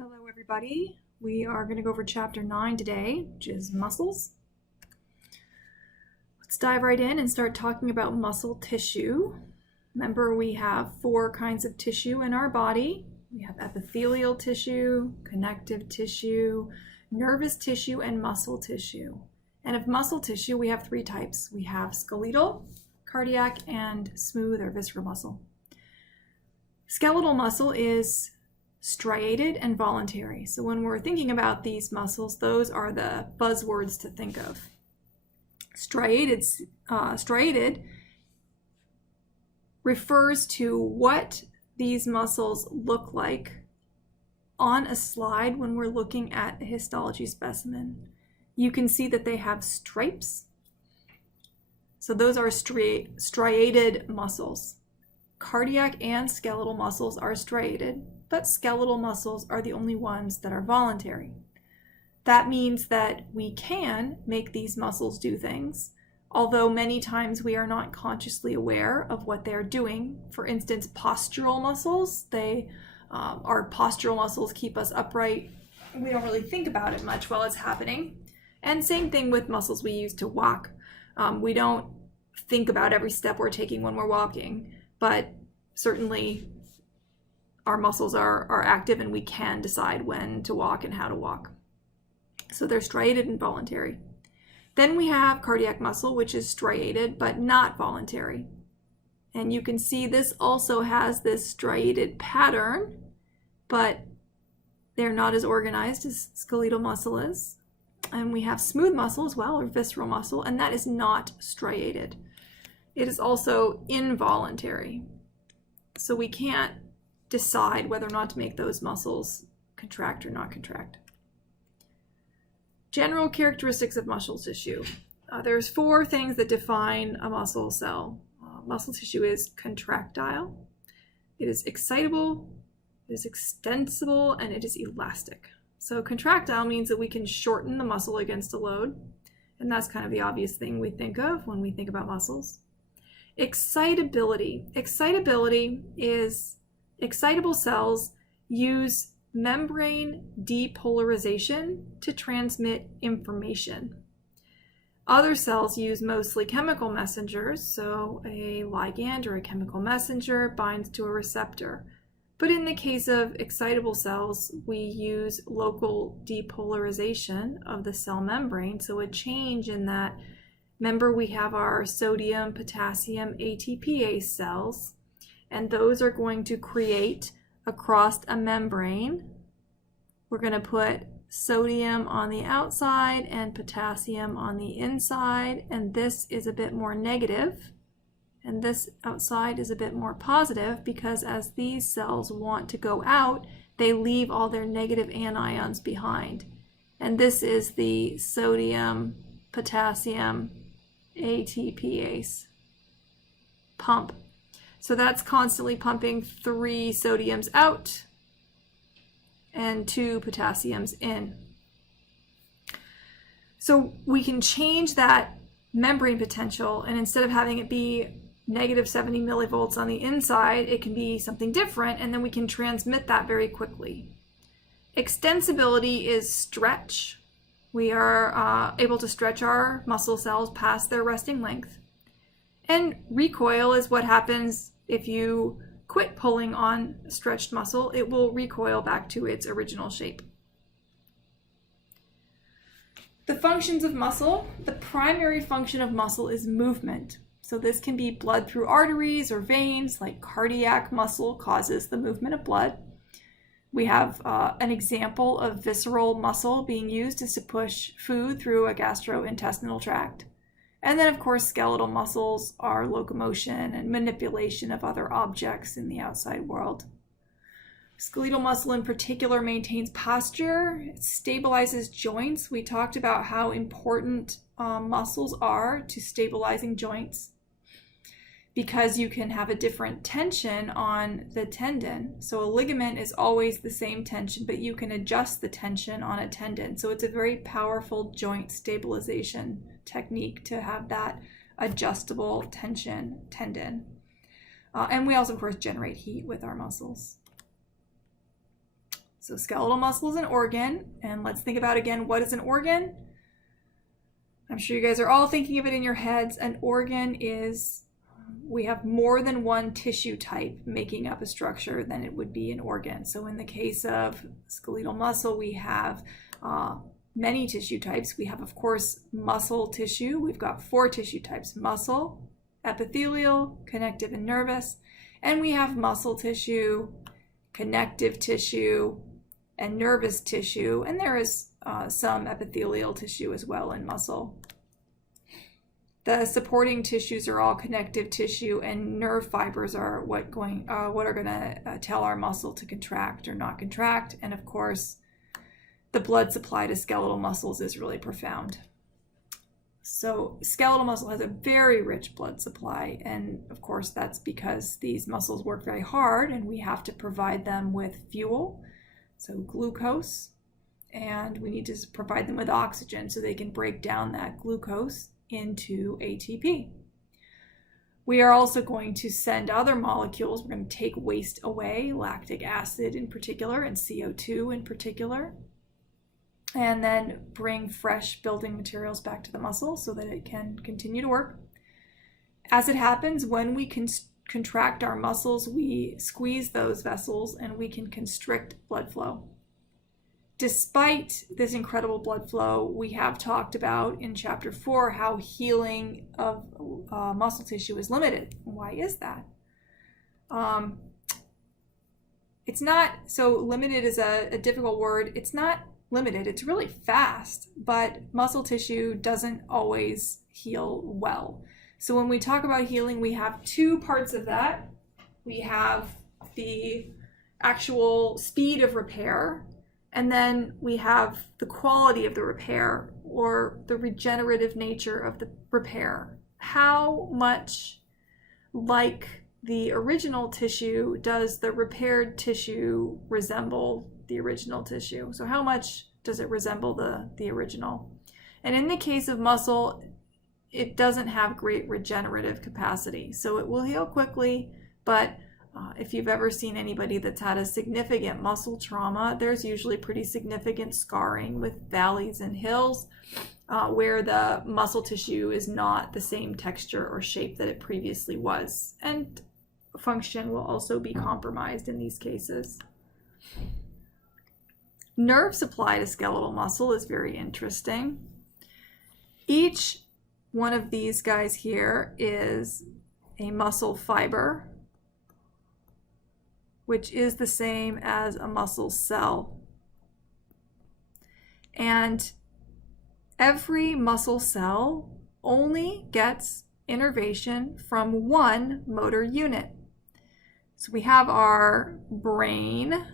Hello everybody. We are going to go over chapter 9 today, which is muscles. Let's dive right in and start talking about muscle tissue. Remember, we have 4 kinds of tissue in our body. We have epithelial tissue, connective tissue, nervous tissue, and muscle tissue. And of muscle tissue, we have 3 types. We have skeletal, cardiac, and smooth or visceral muscle. Skeletal muscle is striated and voluntary. So when we're thinking about these muscles, those are the buzzwords to think of. Striated refers to what these muscles look like on a slide when we're looking at a histology specimen. You can see that they have stripes. So those are striated muscles. Cardiac and skeletal muscles are striated, but skeletal muscles are the only ones that are voluntary. That means that we can make these muscles do things, although many times we are not consciously aware of what they're doing. For instance, postural muscles, our postural muscles keep us upright. We don't really think about it much while it's happening. And same thing with muscles we use to walk. We don't think about every step we're taking when we're walking, but certainly our muscles are active and we can decide when to walk and how to walk. So they're striated and voluntary. Then we have cardiac muscle, which is striated but not voluntary. And you can see this also has this striated pattern, but they're not as organized as skeletal muscle is. And we have smooth muscle as well, or visceral muscle, and that is not striated. It is also involuntary. So we can't decide whether or not to make those muscles contract or not contract. General characteristics of muscle tissue. There's 4 things that define a muscle cell. Muscle tissue is contractile, it is excitable, it is extensible, and it is elastic. So contractile means that we can shorten the muscle against a load, and that's kind of the obvious thing we think of when we think about muscles. Excitability. Excitability is excitable cells use membrane depolarization to transmit information. Other cells use mostly chemical messengers, so a ligand or a chemical messenger binds to a receptor. But in the case of excitable cells, we use local depolarization of the cell membrane, so a change in that. Remember, we have our sodium, potassium, ATPase cells, and those are going to create across a membrane. We're going to put sodium on the outside and potassium on the inside, and this is a bit more negative, and this outside is a bit more positive, because as these cells want to go out, they leave all their negative anions behind. And this is the sodium, potassium, ATPase pump. So that's constantly pumping 3 sodiums out and 2 potassiums in. So we can change that membrane potential, and instead of having it be negative 70 millivolts on the inside, it can be something different, and then we can transmit that very quickly. Extensibility is stretch. We are able to stretch our muscle cells past their resting length. And recoil is what happens if you quit pulling on a stretched muscle. It will recoil back to its original shape. The functions of muscle. The primary function of muscle is movement. So this can be blood through arteries or veins, like cardiac muscle causes the movement of blood. We have an example of visceral muscle being used is to push food through a gastrointestinal tract. And then, of course, skeletal muscles are locomotion and manipulation of other objects in the outside world. Skeletal muscle in particular maintains posture, it stabilizes joints. We talked about how important muscles are to stabilizing joints, because you can have a different tension on the tendon. So a ligament is always the same tension, but you can adjust the tension on a tendon. So it's a very powerful joint stabilization technique to have that adjustable tension tendon. And we also, of course, generate heat with our muscles. So skeletal muscle is an organ, and let's think about again, what is an organ? I'm sure you guys are all thinking of it in your heads. An organ is, we have more than one tissue type making up a structure than it would be an organ. So in the case of skeletal muscle, we have many tissue types. We have, of course, muscle tissue. We've got 4 tissue types: muscle, epithelial, connective, and nervous. And we have muscle tissue, connective tissue, and nervous tissue. And there is some epithelial tissue as well in muscle. The supporting tissues are all connective tissue, and nerve fibers are what are going to tell our muscle to contract or not contract. And of course, the blood supply to skeletal muscles is really profound. So skeletal muscle has a very rich blood supply, and of course that's because these muscles work very hard and we have to provide them with fuel, so glucose, and we need to provide them with oxygen so they can break down that glucose into ATP. We are also going to send other molecules. We're going to take waste away, lactic acid in particular and CO2 in particular, and then bring fresh building materials back to the muscle so that it can continue to work. As it happens, when we contract our muscles, we squeeze those vessels and we can constrict blood flow. Despite this incredible blood flow, we have talked about in chapter 4 how healing of muscle tissue is limited. Why is that? It's not, so limited is a difficult word. It's not limited, it's really fast, but muscle tissue doesn't always heal well. So when we talk about healing, we have 2 parts of that. We have the actual speed of repair, and then we have the quality of the repair, or the regenerative nature of the repair. How much like the original tissue does the repaired tissue resemble the original tissue? So how much does it resemble the original? And in the case of muscle, it doesn't have great regenerative capacity. So it will heal quickly, but if you've ever seen anybody that's had a significant muscle trauma, there's usually pretty significant scarring with valleys and hills where the muscle tissue is not the same texture or shape that it previously was. And function will also be compromised in these cases. Nerve supply to skeletal muscle is very interesting. Each one of these guys here is a muscle fiber, which is the same as a muscle cell. And every muscle cell only gets innervation from one motor unit. So we have our brain,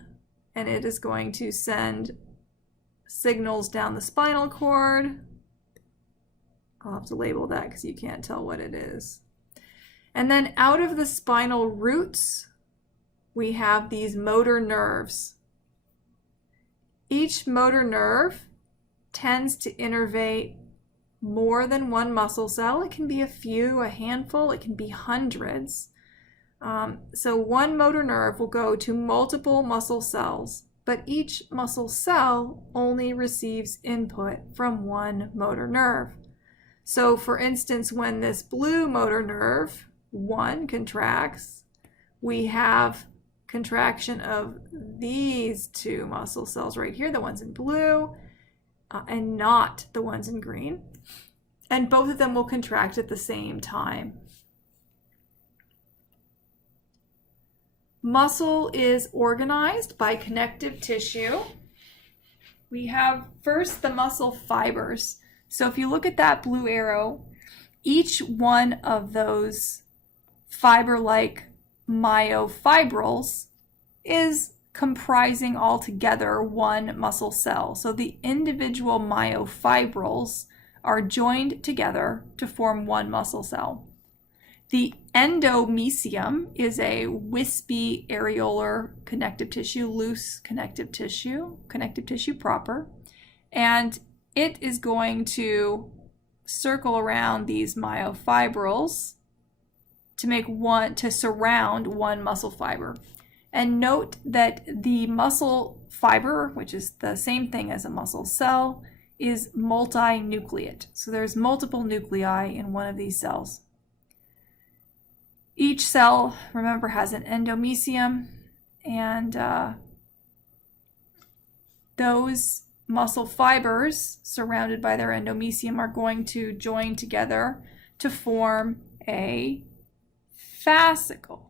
and it is going to send signals down the spinal cord. I'll have to label that because you can't tell what it is. And then out of the spinal roots, we have these motor nerves. Each motor nerve tends to innervate more than one muscle cell. It can be a few, a handful, it can be hundreds. So one motor nerve will go to multiple muscle cells, but each muscle cell only receives input from one motor nerve. So for instance, when this blue motor nerve 1 contracts, we have contraction of these 2 muscle cells right here, the ones in blue, and not the ones in green. And both of them will contract at the same time. Muscle is organized by connective tissue. We have first the muscle fibers. So if you look at that blue arrow, each one of those fiber-like myofibrils is comprising altogether one muscle cell. So the individual myofibrils are joined together to form one muscle cell. The endomysium is a wispy areolar connective tissue, loose connective tissue proper, and it is going to circle around these myofibrils to surround one muscle fiber. And note that the muscle fiber, which is the same thing as a muscle cell, is multinucleate. So there's multiple nuclei in one of these cells. Each cell, remember, has an endomysium, and those muscle fibers surrounded by their endomysium are going to join together to form a fascicle.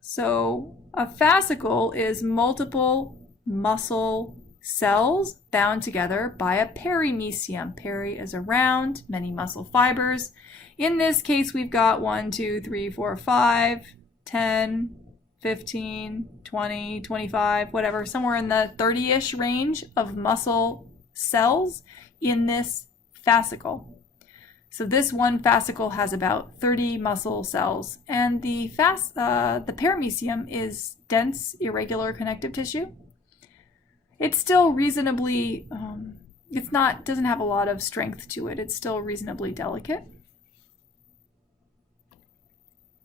So a fascicle is multiple muscle cells bound together by a perimysium. Peri is around, many muscle fibers. In this case, we've got 1, 2, 3, 4, 5, 10, 15, 20, 25, whatever, somewhere in the 30-ish range of muscle cells in this fascicle. So this one fascicle has about 30 muscle cells, and the perimysium is dense, irregular connective tissue. It's still reasonably, doesn't have a lot of strength to it. It's still reasonably delicate.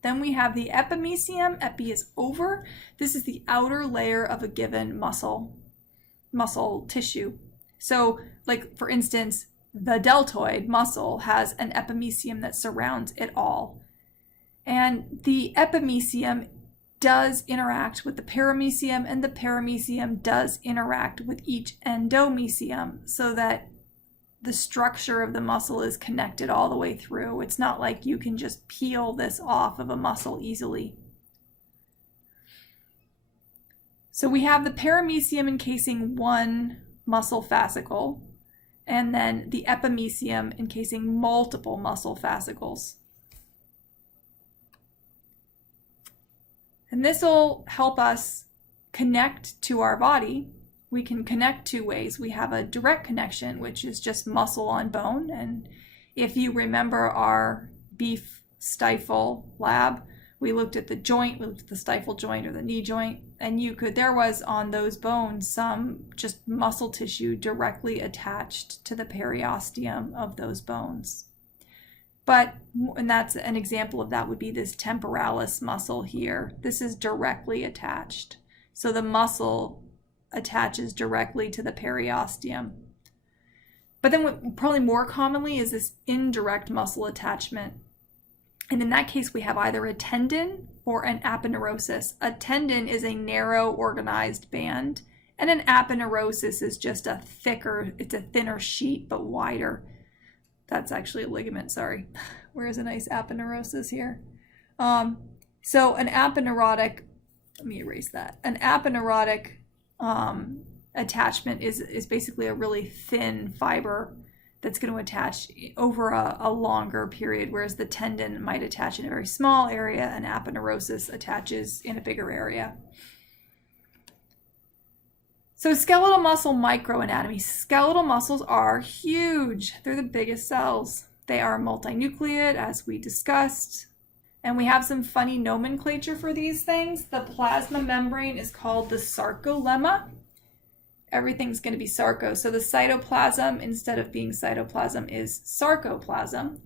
Then we have the epimysium. Epi is over. This is the outer layer of a given muscle tissue. So, like, for instance, the deltoid muscle has an epimysium that surrounds it all. And the epimysium does interact with the perimysium, and the perimysium does interact with each endomysium, so that the structure of the muscle is connected all the way through. It's not like you can just peel this off of a muscle easily. So we have the perimysium encasing one muscle fascicle, and then the epimysium encasing multiple muscle fascicles. And this will help us connect to our body. We can connect two ways. We have a direct connection, which is just muscle on bone. And if you remember our beef stifle lab, we looked at the joint, we looked at the stifle joint or the knee joint, and there was on those bones some just muscle tissue directly attached to the periosteum of those bones. And that's an example of that would be this temporalis muscle here. This is directly attached. So the muscle attaches directly to the periosteum. But then what probably more commonly is this indirect muscle attachment. And in that case, we have either a tendon or an aponeurosis. A tendon is a narrow, organized band, and an aponeurosis is just it's a thinner sheet, but wider. That's actually a ligament, sorry. Where's a nice aponeurosis here? So an aponeurotic, let me erase that. An aponeurotic attachment is basically a really thin fiber that's going to attach over a longer period, whereas the tendon might attach in a very small area, and aponeurosis attaches in a bigger area. So skeletal muscle microanatomy. Skeletal muscles are huge. They're the biggest cells. They are multinucleate, as we discussed. And we have some funny nomenclature for these things. The plasma membrane is called the sarcolemma. Everything's going to be sarco. So the cytoplasm, instead of being cytoplasm, is sarcoplasm.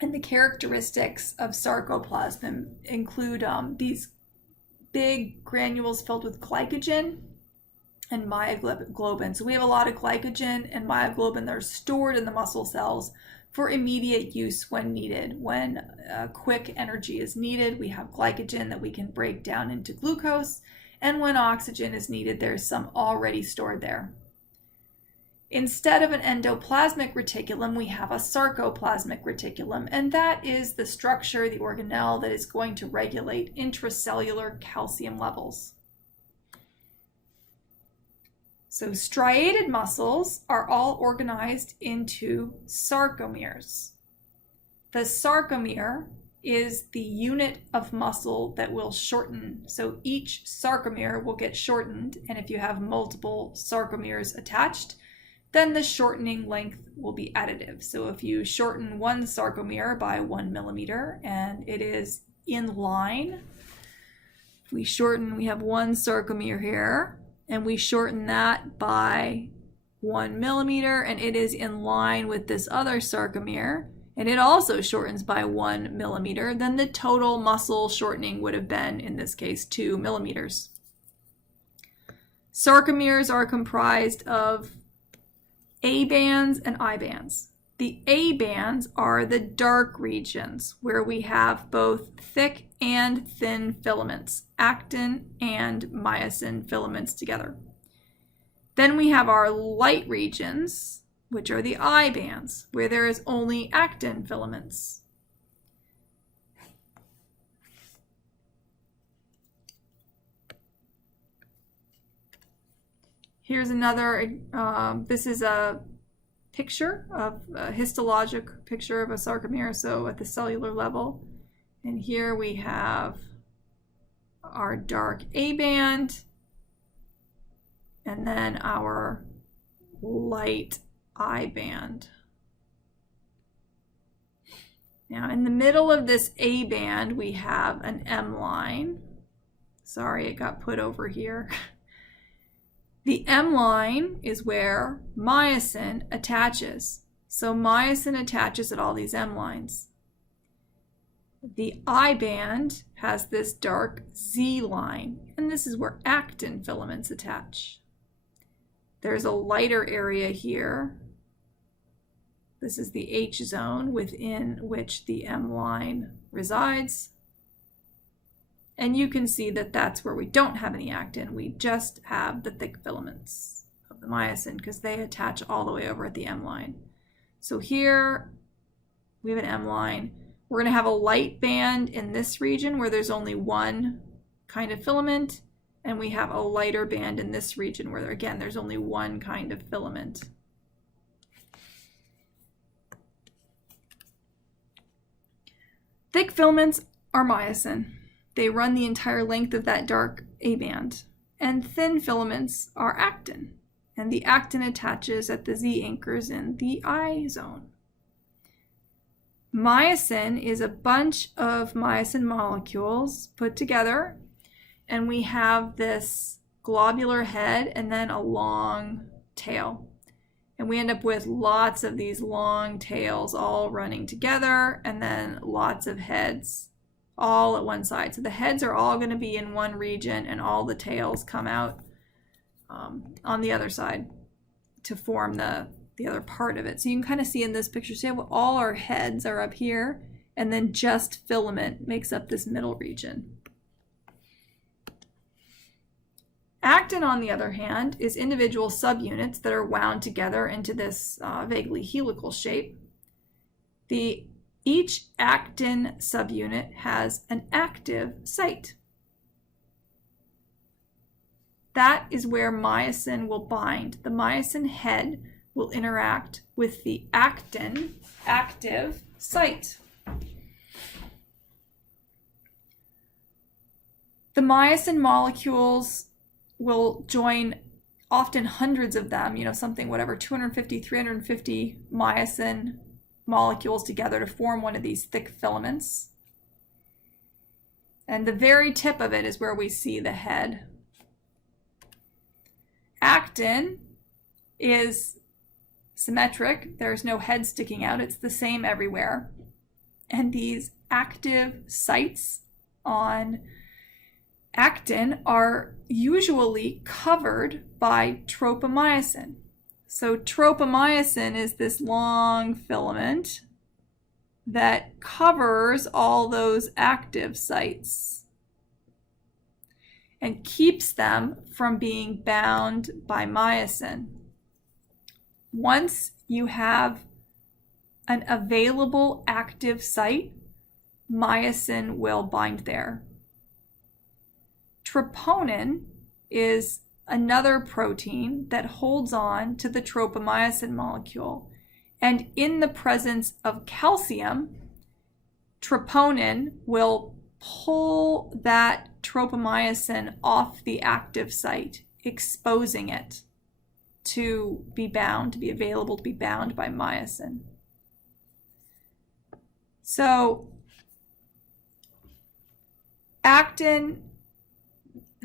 And the characteristics of sarcoplasm include these big granules filled with glycogen and myoglobin. So we have a lot of glycogen and myoglobin that are stored in the muscle cells for immediate use when needed. When quick energy is needed, we have glycogen that we can break down into glucose. And when oxygen is needed, there's some already stored there. Instead of an endoplasmic reticulum, we have a sarcoplasmic reticulum, and that is the structure, the organelle that is going to regulate intracellular calcium levels. So striated muscles are all organized into sarcomeres. The sarcomere is the unit of muscle that will shorten. So each sarcomere will get shortened, and if you have multiple sarcomeres attached, then the shortening length will be additive. So if you shorten one sarcomere by 1 millimeter and it is in line, we have one sarcomere here, and we shorten that by 1 millimeter, and it is in line with this other sarcomere, and it also shortens by 1 millimeter, then the total muscle shortening would have been, in this case, 2 millimeters. Sarcomeres are comprised of A bands and I bands. The A bands are the dark regions where we have both thick and thin filaments, actin and myosin filaments together. Then we have our light regions, which are the I bands, where there is only actin filaments. Here's another, this is a picture of a histologic picture of a sarcomere, so at the cellular level. And here we have our dark A band, and then our light I band. Now in the middle of this A band, we have an M line. Sorry, it got put over here. The M line is where myosin attaches. So myosin attaches at all these M lines. The I band has this dark Z line, and this is where actin filaments attach. There's a lighter area here. This is the H zone within which the M line resides. And you can see that that's where we don't have any actin. We just have the thick filaments of the myosin because they attach all the way over at the M line. So here we have an M line. We're going to have a light band in this region where there's only one kind of filament. And we have a lighter band in this region where, again, there's only one kind of filament. Thick filaments are myosin. They run the entire length of that dark A band. And thin filaments are actin. And the actin attaches at the Z anchors in the I zone. Myosin is a bunch of myosin molecules put together. And we have this globular head and then a long tail. And we end up with lots of these long tails all running together, and then lots of heads all at one side. So the heads are all going to be in one region, and all the tails come out on the other side to form the other part of it. So you can kind of see in this picture, see how all our heads are up here, and then just filament makes up this middle region. Actin, on the other hand, is individual subunits that are wound together into this vaguely helical shape. Each actin subunit has an active site. That is where myosin will bind. The myosin head will interact with the actin active site. The myosin molecules will join, often hundreds of them, something, whatever, 250, 350 myosin molecules together to form one of these thick filaments. And the very tip of it is where we see the head. Actin is symmetric. There's no head sticking out. It's the same everywhere. And these active sites on actin are usually covered by tropomyosin. So tropomyosin is this long filament that covers all those active sites and keeps them from being bound by myosin. Once you have an available active site, myosin will bind there. Troponin is another protein that holds on to the tropomyosin molecule. And in the presence of calcium, troponin will pull that tropomyosin off the active site, exposing it to be bound, to be available to be bound by myosin. So actin,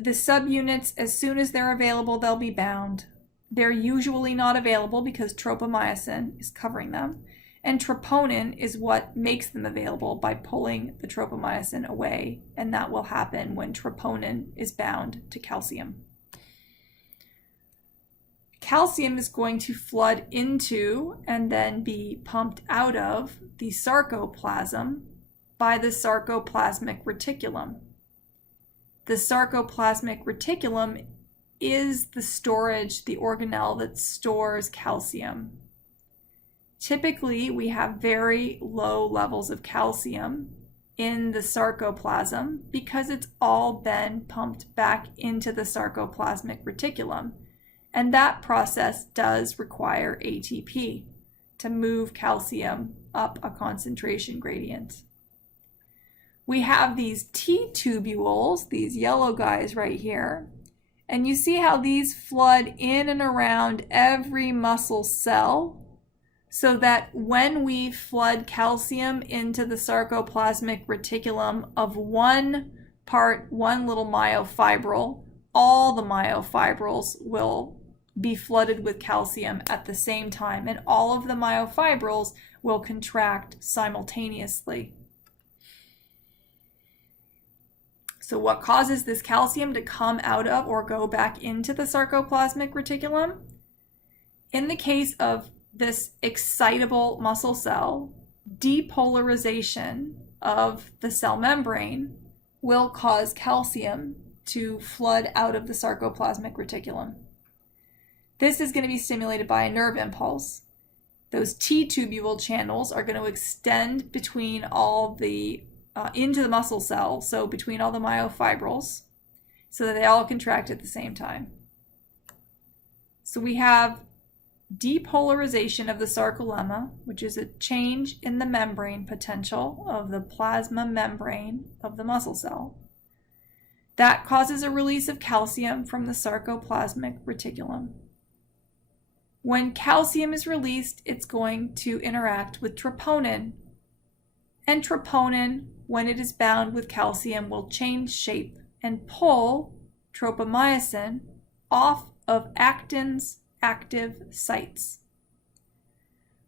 the subunits, as soon as they're available, they'll be bound. They're usually not available because tropomyosin is covering them. And troponin is what makes them available by pulling the tropomyosin away. And that will happen when troponin is bound to calcium. calcium is going to flood into and then be pumped out of the sarcoplasm by the sarcoplasmic reticulum. The sarcoplasmic reticulum is the storage, the organelle that stores calcium. Typically, we have very low levels of calcium in the sarcoplasm because it's all been pumped back into the sarcoplasmic reticulum. And that process does require ATP to move calcium up a concentration gradient. We have these T tubules, these yellow guys right here, and you see how these flood in and around every muscle cell, so that when we flood calcium into the sarcoplasmic reticulum of one little myofibril, all the myofibrils will be flooded with calcium at the same time, and all of the myofibrils will contract simultaneously. So what causes this calcium to come out of or go back into the sarcoplasmic reticulum? In the case of this excitable muscle cell, depolarization of the cell membrane will cause calcium to flood out of the sarcoplasmic reticulum. This is going to be stimulated by a nerve impulse. Those T-tubule channels are going to extend between all the into the muscle cell, so between all the myofibrils, so that they all contract at the same time. So we have depolarization of the sarcolemma, which is a change in the membrane potential of the plasma membrane of the muscle cell. That causes a release of calcium from the sarcoplasmic reticulum. When calcium is released, it's going to interact with troponin. And troponin, when it is bound with calcium, will change shape and pull tropomyosin off of actin's active sites.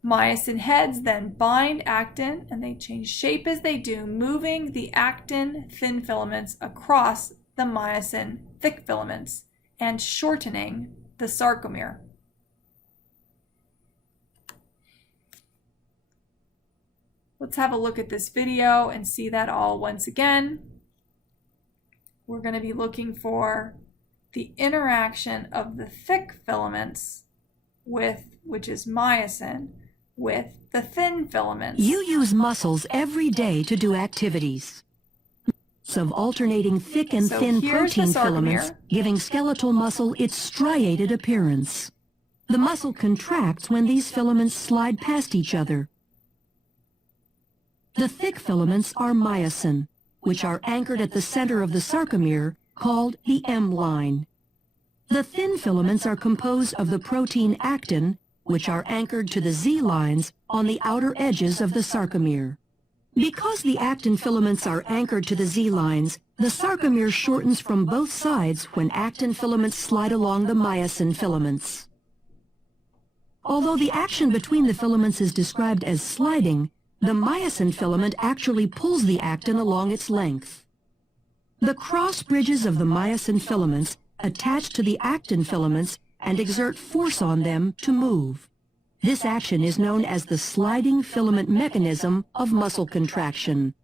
Myosin heads then bind actin, and they change shape as they do, moving the actin thin filaments across the myosin thick filaments and shortening the sarcomere. Let's have a look at this video and see that all once again. We're going to be looking for the interaction of the thick filaments which is myosin, with the thin filaments. You use muscles every day to do activities. Of alternating thick and thin protein filaments, giving skeletal muscle its striated appearance. The muscle contracts when these filaments slide past each other. The thick filaments are myosin, which are anchored at the center of the sarcomere, called the M line. The thin filaments are composed of the protein actin, which are anchored to the Z lines on the outer edges of the sarcomere. Because the actin filaments are anchored to the Z lines, the sarcomere shortens from both sides when actin filaments slide along the myosin filaments. Although the action between the filaments is described as sliding, the myosin filament actually pulls the actin along its length. The cross bridges of the myosin filaments attach to the actin filaments and exert force on them to move. This action is known as the sliding filament mechanism of muscle contraction.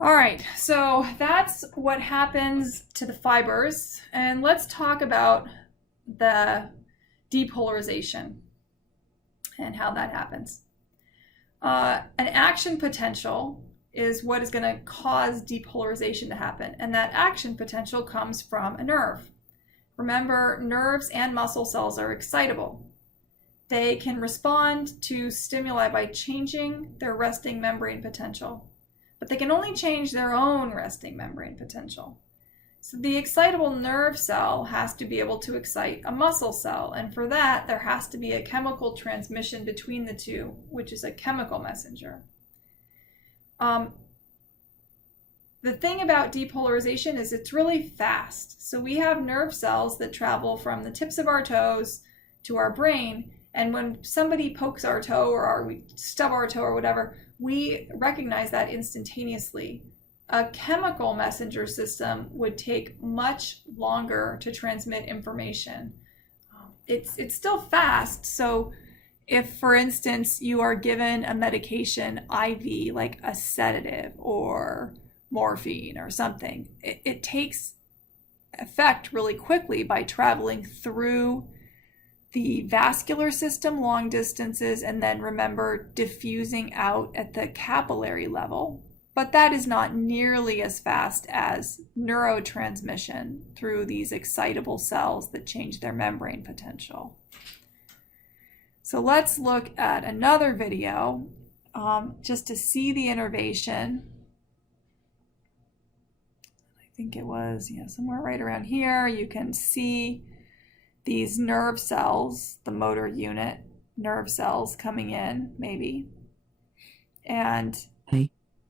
All right, so that's what happens to the fibers, and let's talk about the depolarization and how that happens. An action potential is what is going to cause depolarization to happen, and that action potential comes from a nerve. Remember, nerves and muscle cells are excitable. They can respond to stimuli by changing their resting membrane potential, but they can only change their own resting membrane potential. So the excitable nerve cell has to be able to excite a muscle cell, and for that there has to be a chemical transmission between the two, which is a chemical messenger. The thing about depolarization is it's really fast. So we have nerve cells that travel from the tips of our toes to our brain, And when somebody pokes our toe or we stub our toe or whatever, we recognize that instantaneously. A chemical messenger system would take much longer to transmit information. It's still fast. So if, for instance, you are given a medication IV, like a sedative or morphine or something, it takes effect really quickly by traveling through the vascular system long distances and then, remember, diffusing out at the capillary level. But that is not nearly as fast as neurotransmission through these excitable cells that change their membrane potential. So let's look at another video just to see the innervation. I think it was somewhere right around here. You can see these nerve cells, the motor unit nerve cells coming in, maybe. And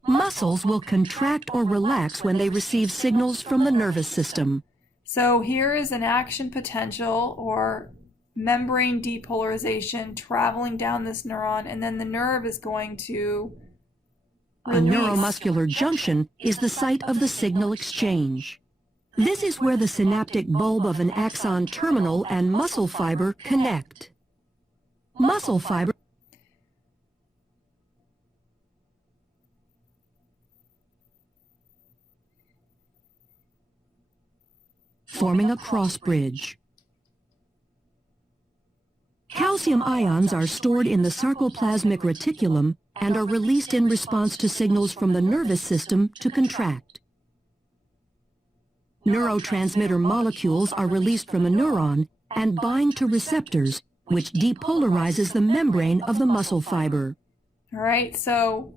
muscles will contract or relax when they receive signals from the nervous system. so here is an action potential or membrane depolarization traveling down this neuron, and then the nerve is going to release. A neuromuscular junction is the site of the signal exchange. This is where the synaptic bulb of an axon terminal and muscle fiber connect. Muscle fiber forming a cross bridge. Calcium ions are stored in the sarcoplasmic reticulum and are released in response to signals from the nervous system to contract. Neurotransmitter molecules are released from a neuron and bind to receptors, which depolarizes the membrane of the muscle fiber. All right, so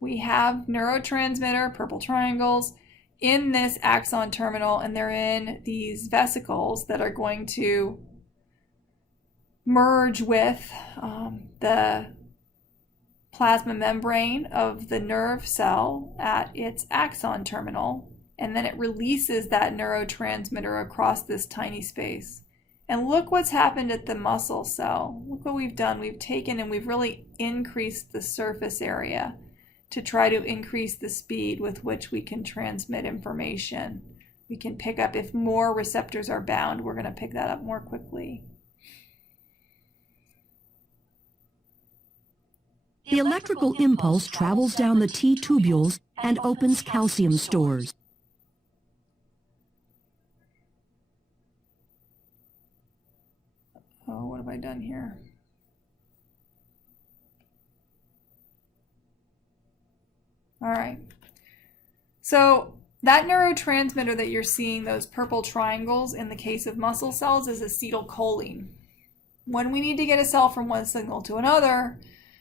we have neurotransmitter, purple triangles, in this axon terminal, and they're in these vesicles that are going to merge with the plasma membrane of the nerve cell at its axon terminal, and then it releases that neurotransmitter across this tiny space. And look what's happened at the muscle cell. Look what we've done. We've taken and we've really increased the surface area to try to increase the speed with which we can transmit information. We can pick up, if more receptors are bound, we're going to pick that up more quickly. The electrical impulse travels down the T tubules and opens calcium stores. Oh, what have I done here? All right. So that neurotransmitter that you're seeing, those purple triangles in the case of muscle cells, is acetylcholine. When we need to get a cell from one signal to another,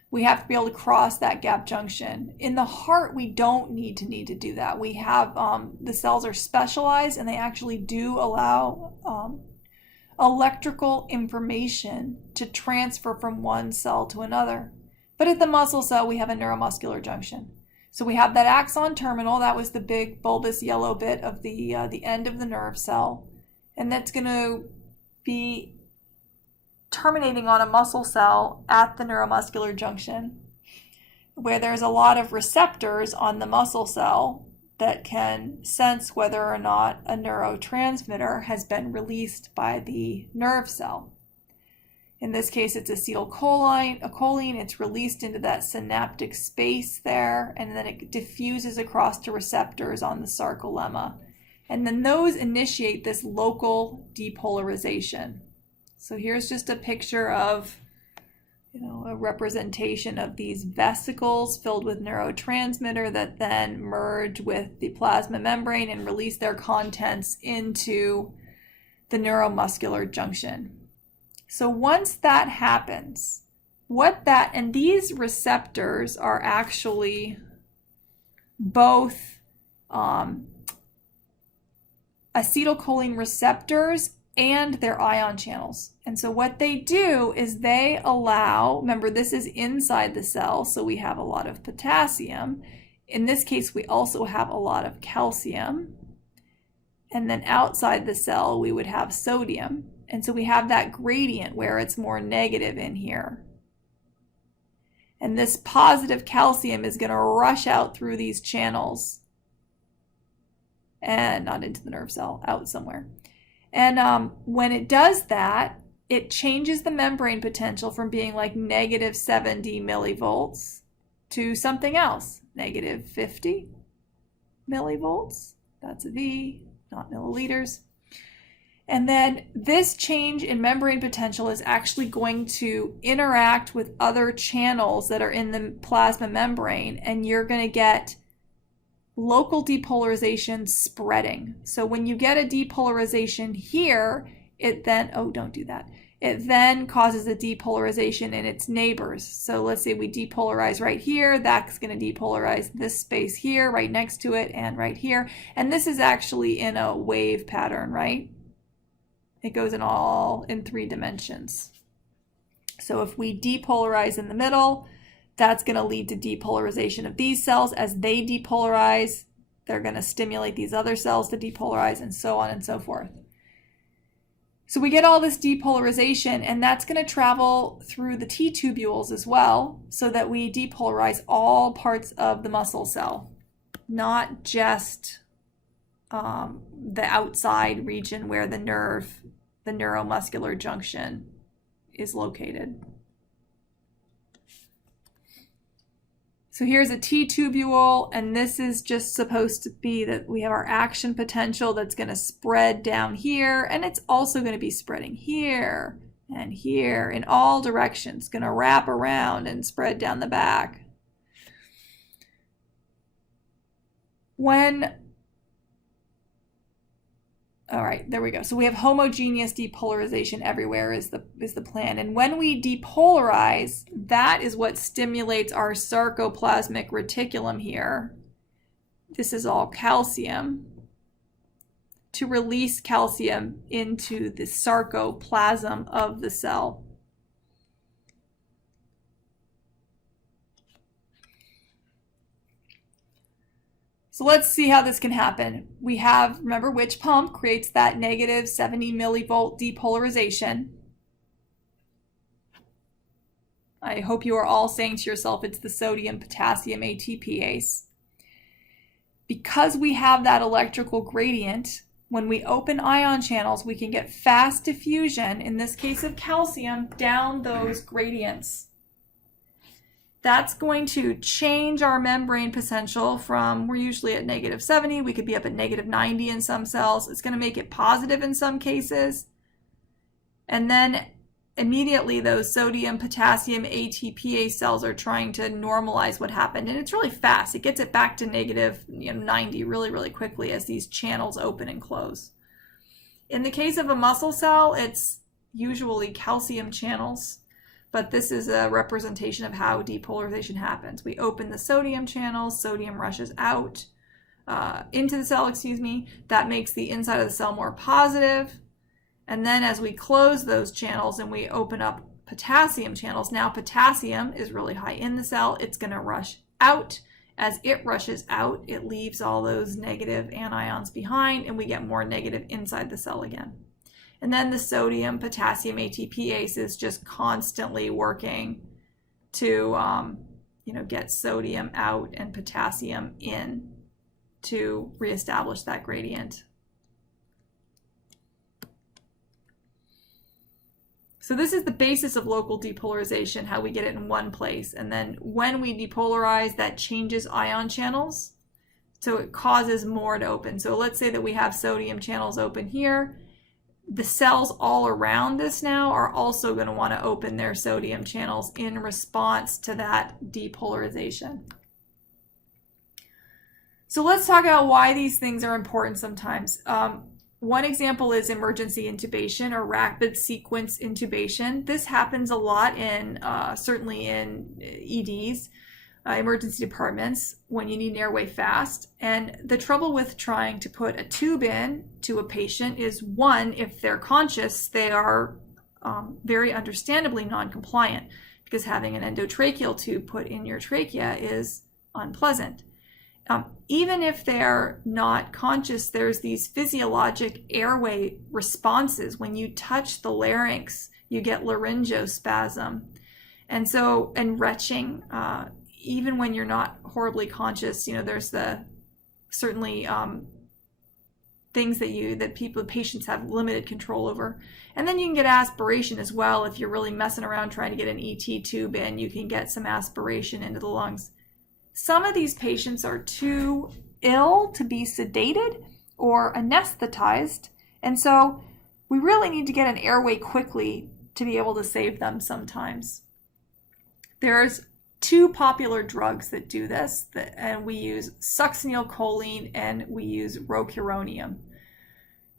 we have to be able to cross that gap junction. In the heart, we don't need to do that. We have, the cells are specialized and they actually do allow electrical information to transfer from one cell to another. But at the muscle cell, we have a neuromuscular junction. So we have that axon terminal, that was the big bulbous yellow bit of the end of the nerve cell, and that's going to be terminating on a muscle cell at the neuromuscular junction, where there's a lot of receptors on the muscle cell that can sense whether or not a neurotransmitter has been released by the nerve cell. In this case, it's acetylcholine. It's released into that synaptic space there, and then it diffuses across to receptors on the sarcolemma. And then those initiate this local depolarization. So here's just a picture of, a representation of these vesicles filled with neurotransmitter that then merge with the plasma membrane and release their contents into the neuromuscular junction. So once that happens, and these receptors are actually both acetylcholine receptors and their ion channels. And so what they do is they allow, remember this is inside the cell, so we have a lot of potassium. In this case, we also have a lot of calcium. And then outside the cell, we would have sodium. And so we have that gradient where it's more negative in here. And this positive calcium is going to rush out through these channels and not into the nerve cell, out somewhere. And when it does that, it changes the membrane potential from being like negative 70 millivolts to something else, negative 50 millivolts. That's a V, not milliliters. And then this change in membrane potential is actually going to interact with other channels that are in the plasma membrane, and you're going to get local depolarization spreading. So when you get a depolarization here, it then, oh, don't do that. It then causes a depolarization in its neighbors. So let's say we depolarize right here, that's going to depolarize this space here, right next to it, and right here. And this is actually in a wave pattern, right? It goes in 3 dimensions. So if we depolarize in the middle, that's going to lead to depolarization of these cells. As they depolarize, they're going to stimulate these other cells to depolarize, and so on and so forth. So we get all this depolarization, and that's going to travel through the T tubules as well, so that we depolarize all parts of the muscle cell, not just the outside region where the neuromuscular junction is located. So here's a T tubule, and this is just supposed to be that we have our action potential that's going to spread down here, and it's also going to be spreading here and here in all directions, going to wrap around and spread down the back. All right, there we go. So we have homogeneous depolarization everywhere is the plan. And when we depolarize, that is what stimulates our sarcoplasmic reticulum here. This is all calcium, to release calcium into the sarcoplasm of the cell. So let's see how this can happen. We have, remember, which pump creates that negative 70 millivolt depolarization. I hope you are all saying to yourself, it's the sodium potassium ATPase. Because we have that electrical gradient, when we open ion channels, we can get fast diffusion, in this case of calcium, down those gradients. That's going to change our membrane potential from, we're usually at negative 70, we could be up at negative 90 in some cells. It's going to make it positive in some cases. And then immediately those sodium potassium ATPase cells are trying to normalize what happened. And it's really fast. It gets it back to negative 90 really, really quickly as these channels open and close. In the case of a muscle cell, it's usually calcium channels. But this is a representation of how depolarization happens. We open the sodium channels, sodium rushes out into the cell, that makes the inside of the cell more positive. And then as we close those channels and we open up potassium channels, now potassium is really high in the cell, it's going to rush out. As it rushes out, it leaves all those negative anions behind, and we get more negative inside the cell again. And then the sodium potassium ATPase is just constantly working to get sodium out and potassium in to reestablish that gradient. So this is the basis of local depolarization, how we get it in one place. And then when we depolarize, that changes ion channels. So it causes more to open. So let's say that we have sodium channels open here. The cells all around this now are also going to want to open their sodium channels in response to that depolarization. So let's talk about why these things are important sometimes. One example is emergency intubation or rapid sequence intubation. This happens a lot in, certainly in EDs, emergency departments, when you need an airway fast. And the trouble with trying to put a tube in to a patient is, one, if they're conscious, they are very understandably non-compliant, because having an endotracheal tube put in your trachea is unpleasant. Even if they're not conscious, there's these physiologic airway responses. When you touch the larynx, you get laryngospasm. And retching, even when you're not horribly conscious, there's certainly things that patients have limited control over. And then you can get aspiration as well. If you're really messing around trying to get an ET tube in, you can get some aspiration into the lungs. Some of these patients are too ill to be sedated or anesthetized, and so we really need to get an airway quickly to be able to save them sometimes. There's two popular drugs that do this, and we use succinylcholine and we use rocuronium.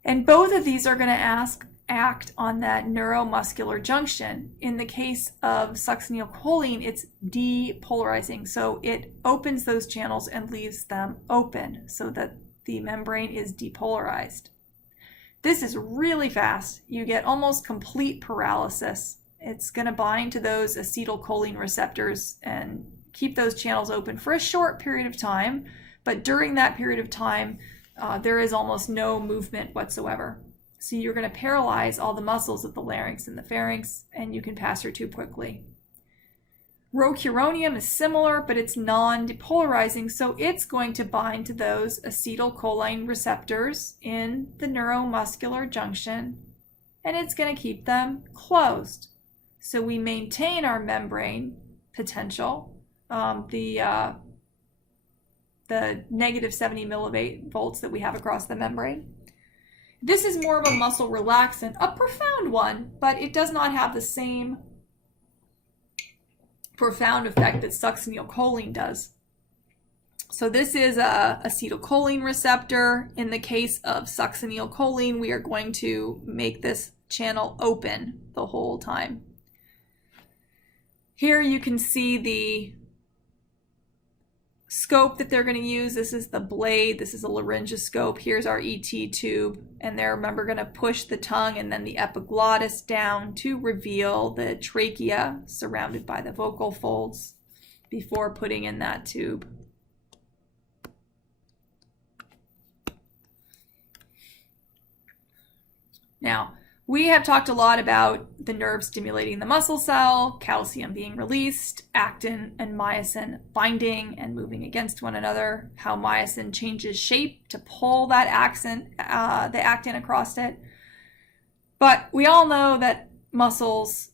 And both of these are going to act on that neuromuscular junction. In the case of succinylcholine, it's depolarizing. So it opens those channels and leaves them open so that the membrane is depolarized. This is really fast. You get almost complete paralysis. It's going to bind to those acetylcholine receptors and keep those channels open for a short period of time. But during that period of time, there is almost no movement whatsoever. So you're going to paralyze all the muscles of the larynx and the pharynx, and you can pass your tube quickly. Rocuronium is similar, but it's non-depolarizing, so it's going to bind to those acetylcholine receptors in the neuromuscular junction, and it's going to keep them closed. So we maintain our membrane potential, the negative 70 millivolts that we have across the membrane. This is more of a muscle relaxant, a profound one, but it does not have the same profound effect that succinylcholine does. So this is a acetylcholine receptor. In the case of succinylcholine, we are going to make this channel open the whole time. Here you can see the scope that they're going to use. This is the blade. This is a laryngoscope. Here's our ET tube. And they're, remember, going to push the tongue and then the epiglottis down to reveal the trachea surrounded by the vocal folds before putting in that tube. Now, we have talked a lot about the nerve stimulating the muscle cell, calcium being released, actin and myosin binding and moving against one another, how myosin changes shape to pull that the actin across it. But we all know that muscles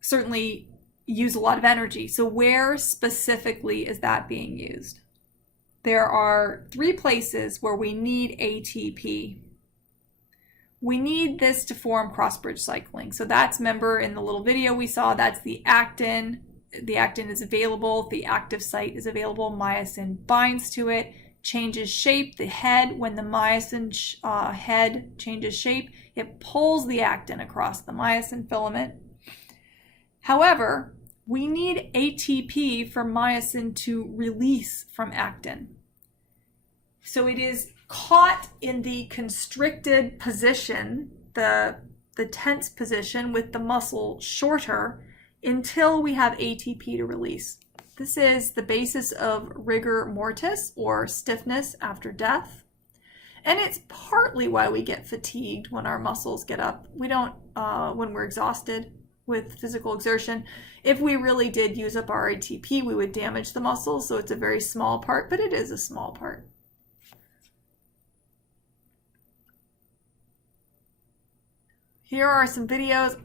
certainly use a lot of energy. So where specifically is that being used? There are 3 places where we need ATP. We need this to form cross-bridge cycling. So that's, remember in the little video we saw, that's the actin. The actin is available, the active site is available, myosin binds to it, changes shape. The head, when the myosin head changes shape, it pulls the actin across the myosin filament. However, we need ATP for myosin to release from actin. So it is caught in the constricted position, the tense position with the muscle shorter until we have ATP to release. This is the basis of rigor mortis, or stiffness after death. And it's partly why we get fatigued when our muscles get up. We don't, when we're exhausted with physical exertion. If we really did use up our ATP, we would damage the muscles. So it's a very small part, but it is a small part. Here are some videos.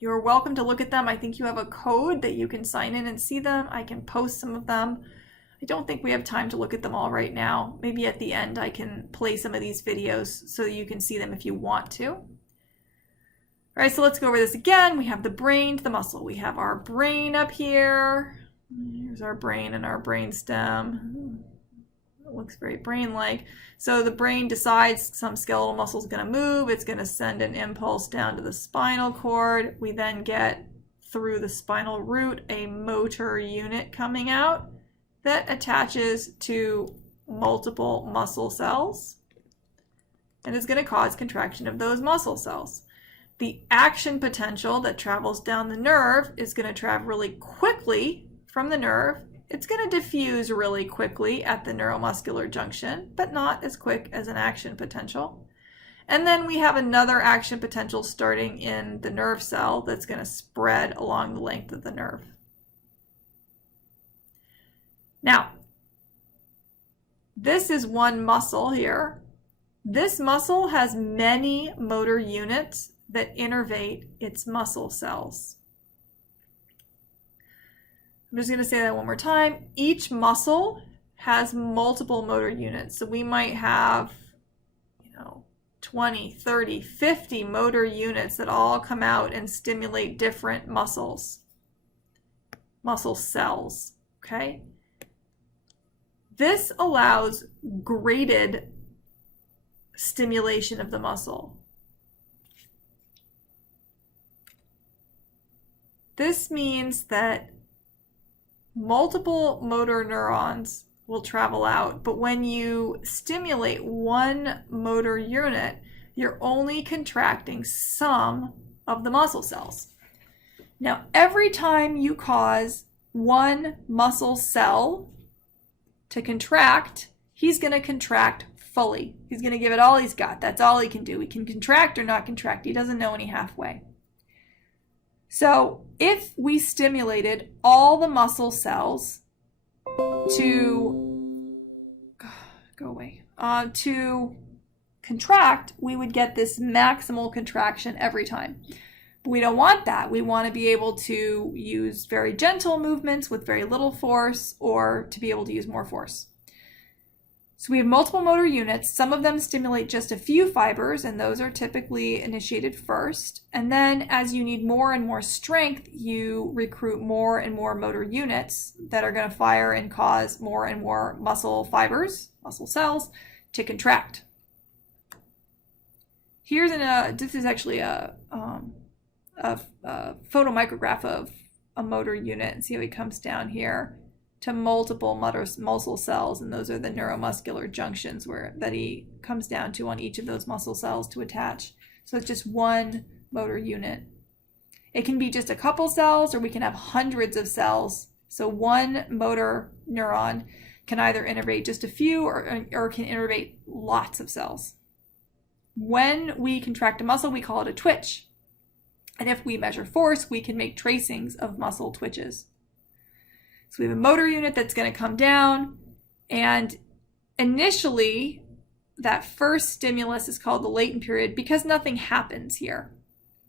You're welcome to look at them. I think you have a code that you can sign in and see them. I can post some of them. I don't think we have time to look at them all right now. Maybe at the end I can play some of these videos so you can see them if you want to. All right, so let's go over this again. We have the brain to the muscle. We have our brain up here. Here's our brain and our brain stem. It looks very brain-like. So the brain decides some skeletal muscle is going to move. It's going to send an impulse down to the spinal cord. We then get, through the spinal root, a motor unit coming out that attaches to multiple muscle cells and is going to cause contraction of those muscle cells. The action potential that travels down the nerve is going to travel really quickly from the nerve It's going to diffuse really quickly at the neuromuscular junction, but not as quick as an action potential. And then we have another action potential starting in the nerve cell that's going to spread along the length of the nerve. Now, this is one muscle here. This muscle has many motor units that innervate its muscle cells. I'm just going to say that one more time. Each muscle has multiple motor units. So we might have, 20, 30, 50 motor units that all come out and stimulate different muscle cells, okay? This allows graded stimulation of the muscle. This means that multiple motor neurons will travel out, but when you stimulate one motor unit, you're only contracting some of the muscle cells. Now, every time you cause one muscle cell to contract, he's going to contract fully. He's going to give it all he's got. That's all he can do. He can contract or not contract. He doesn't know any halfway. So if we stimulated all the muscle cells to contract, we would get this maximal contraction every time. But we don't want that. We want to be able to use very gentle movements with very little force, or to be able to use more force. So we have multiple motor units. Some of them stimulate just a few fibers, and those are typically initiated first. And then as you need more and more strength, you recruit more and more motor units that are going to fire and cause more and more muscle fibers, muscle cells, to contract. Here's this is actually a photomicrograph of a motor unit, and see how he comes down here to multiple muscle cells, and those are the neuromuscular junctions that he comes down to on each of those muscle cells to attach. So it's just one motor unit. It can be just a couple cells, or we can have hundreds of cells. So one motor neuron can either innervate just a few or can innervate lots of cells. When we contract a muscle, we call it a twitch. And if we measure force, we can make tracings of muscle twitches. So we have a motor unit that's going to come down, and initially that first stimulus is called the latent period because nothing happens here.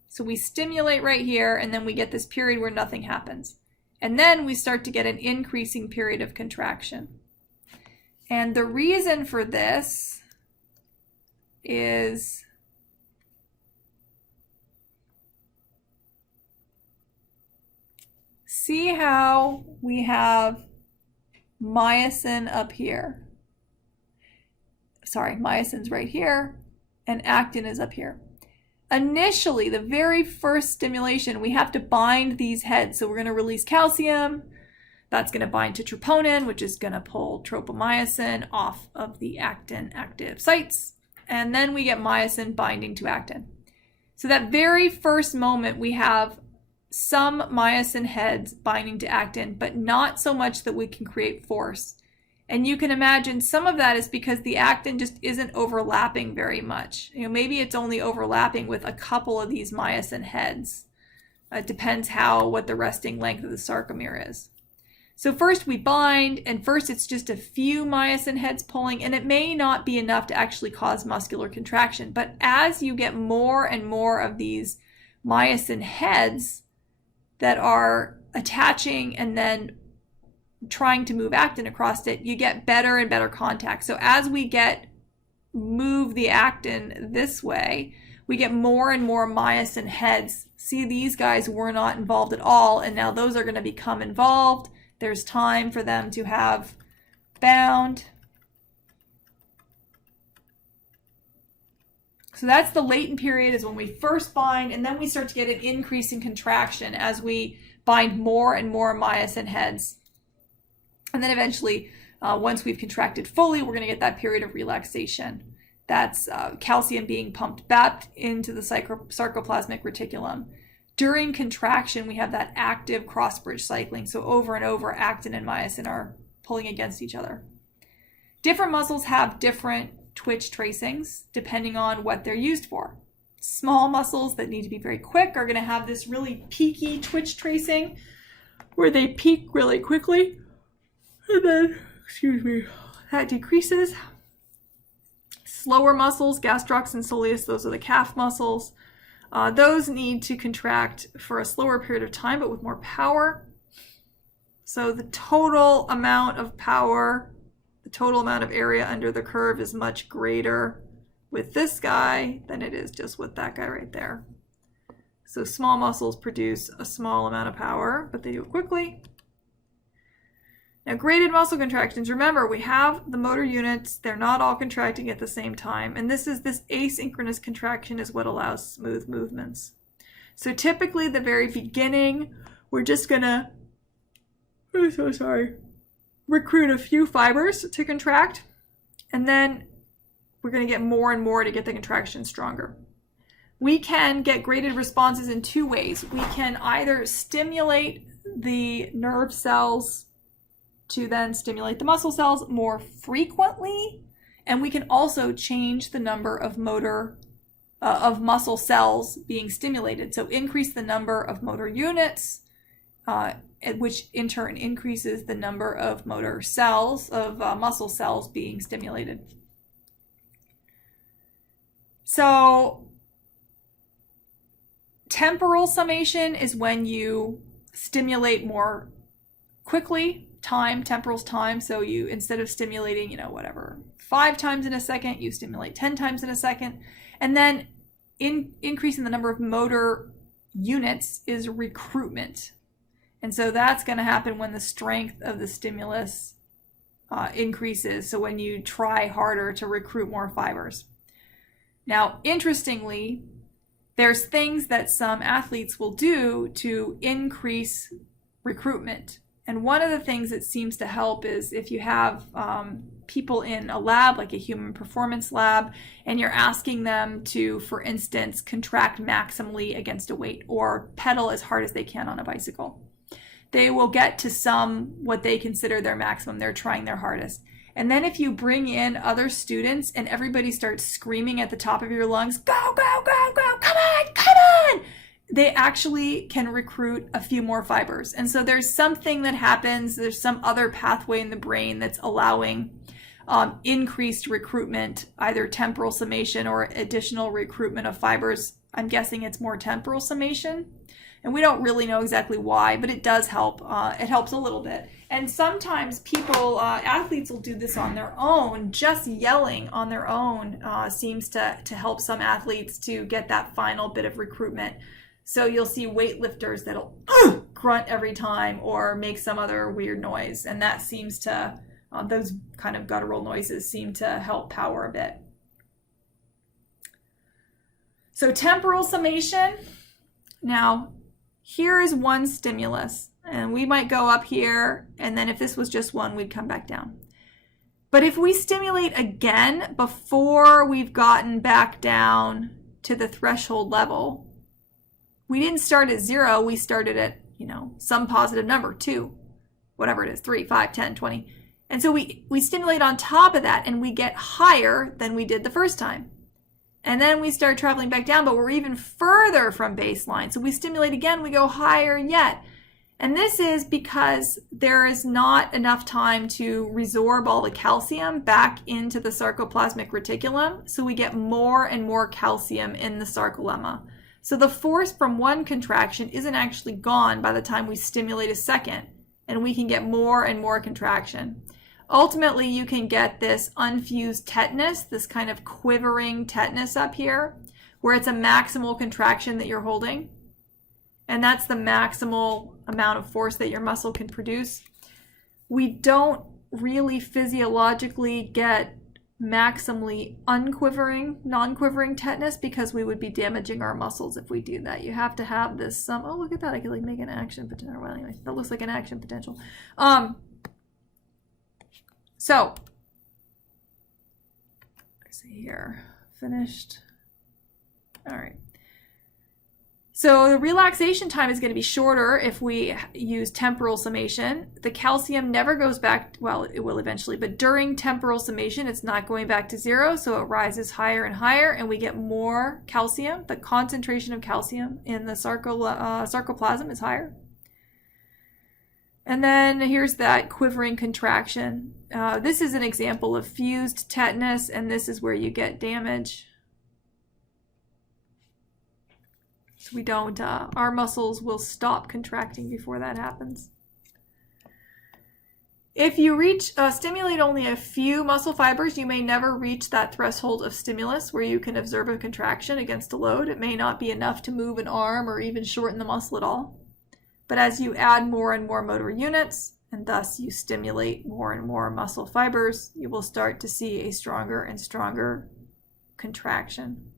So we stimulate right here, and then we get this period where nothing happens. And then we start to get an increasing period of contraction. And the reason for this is see how we have myosin up here. Sorry, myosin's right here, and actin is up here. Initially, the very first stimulation, we have to bind these heads. So we're going to release calcium. That's going to bind to troponin, which is going to pull tropomyosin off of the actin active sites. And then we get myosin binding to actin. So that very first moment, we have some myosin heads binding to actin, but not so much that we can create force. And you can imagine some of that is because the actin just isn't overlapping very much. Maybe it's only overlapping with a couple of these myosin heads. It depends what the resting length of the sarcomere is. So first we bind, and first it's just a few myosin heads pulling, and it may not be enough to actually cause muscular contraction. But as you get more and more of these myosin heads that are attaching and then trying to move actin across it, you get better and better contact. So as we move the actin this way, we get more and more myosin heads. See, these guys were not involved at all, and now those are going to become involved. There's time for them to have bound. So that's the latent period, is when we first bind, and then we start to get an increase in contraction as we bind more and more myosin heads. And then eventually, once we've contracted fully, we're going to get that period of relaxation. That's calcium being pumped back into the sarcoplasmic reticulum during contraction, we have that active cross-bridge cycling. So over and over, actin and myosin are pulling against each other. Different muscles have different twitch tracings depending on what they're used for. Small muscles that need to be very quick are going to have this really peaky twitch tracing where they peak really quickly. And then, that decreases. Slower muscles, gastrocs and soleus, those are the calf muscles. Those need to contract for a slower period of time, but with more power. So the total amount of power, the total amount of area under the curve is much greater with this guy than it is just with that guy right there. So small muscles produce a small amount of power, but they do it quickly. Now, graded muscle contractions, remember, we have the motor units. They're not all contracting at the same time. And this asynchronous contraction is what allows smooth movements. So typically, the very beginning, we're just going to, recruit a few fibers to contract. And then we're going to get more and more to get the contraction stronger. We can get graded responses in two ways. We can either stimulate the nerve cells to then stimulate the muscle cells more frequently, and we can also change the number of of muscle cells being stimulated. So increase the number of motor units, which in turn increases the number of motor cells, of muscle cells being stimulated. So temporal summation is when you stimulate more quickly. Temporal's time. So you, instead of stimulating, 5 times in a second, you stimulate 10 times in a second. And then increasing the number of motor units is recruitment. And so that's going to happen when the strength of the stimulus increases. So when you try harder to recruit more fibers. Now, interestingly, there's things that some athletes will do to increase recruitment. And one of the things that seems to help is if you have people in a lab, like a human performance lab, and you're asking them to, for instance, contract maximally against a weight or pedal as hard as they can on a bicycle. They will get to what they consider their maximum. They're trying their hardest. And then if you bring in other students and everybody starts screaming at the top of your lungs, go, go, go, go, come on, come on, they actually can recruit a few more fibers. And so there's something that happens, there's some other pathway in the brain that's allowing increased recruitment, either temporal summation or additional recruitment of fibers. I'm guessing it's more temporal summation. And we don't really know exactly why, but it does help. It helps a little bit. And sometimes athletes will do this on their own. Just yelling on their own seems to help some athletes to get that final bit of recruitment. So you'll see weightlifters that'll grunt every time or make some other weird noise. And that seems to, those kind of guttural noises seem to help power a bit. So temporal summation. Now, here is one stimulus. And we might go up here. And then if this was just one, we'd come back down. But if we stimulate again before we've gotten back down to the threshold level, we didn't start at 0, we started at, some positive number, 2, whatever it is, 3, 5, 10, 20. And so we stimulate on top of that and we get higher than we did the first time. And then we start traveling back down, but we're even further from baseline. So we stimulate again, we go higher yet. And this is because there is not enough time to resorb all the calcium back into the sarcoplasmic reticulum. So we get more and more calcium in the sarcolemma. So the force from one contraction isn't actually gone by the time we stimulate a second, and we can get more and more contraction. Ultimately, you can get this unfused tetanus, this kind of quivering tetanus up here, where it's a maximal contraction that you're holding. And that's the maximal amount of force that your muscle can produce. We don't really physiologically get maximally unquivering, non-quivering tetanus because we would be damaging our muscles if we do that. You have to have this, oh, look at that. I could make an action potential. Well, anyway, that looks like an action potential. So, let's see here, finished. All right. So the relaxation time is going to be shorter if we use temporal summation. The calcium never goes back, well, it will eventually, but during temporal summation, it's not going back to zero, so it rises higher and higher, and we get more calcium. The concentration of calcium in the sarcoplasm is higher. And then here's that quivering contraction. This is an example of fused tetanus, and this is where you get damage. So we don't, our muscles will stop contracting before that happens. If you stimulate only a few muscle fibers, you may never reach that threshold of stimulus where you can observe a contraction against a load. It may not be enough to move an arm or even shorten the muscle at all. But as you add more and more motor units, and thus you stimulate more and more muscle fibers, you will start to see a stronger and stronger contraction.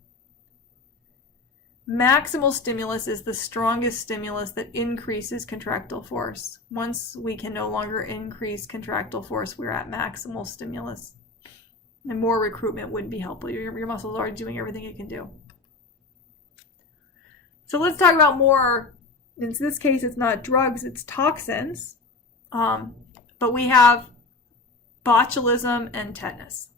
Maximal stimulus is the strongest stimulus that increases contractile force. Once we can no longer increase contractile force, we're at maximal stimulus. And more recruitment wouldn't be helpful. Your muscles are doing everything it can do. So let's talk about more. In this case, it's not drugs, it's toxins. But we have botulism and tetanus.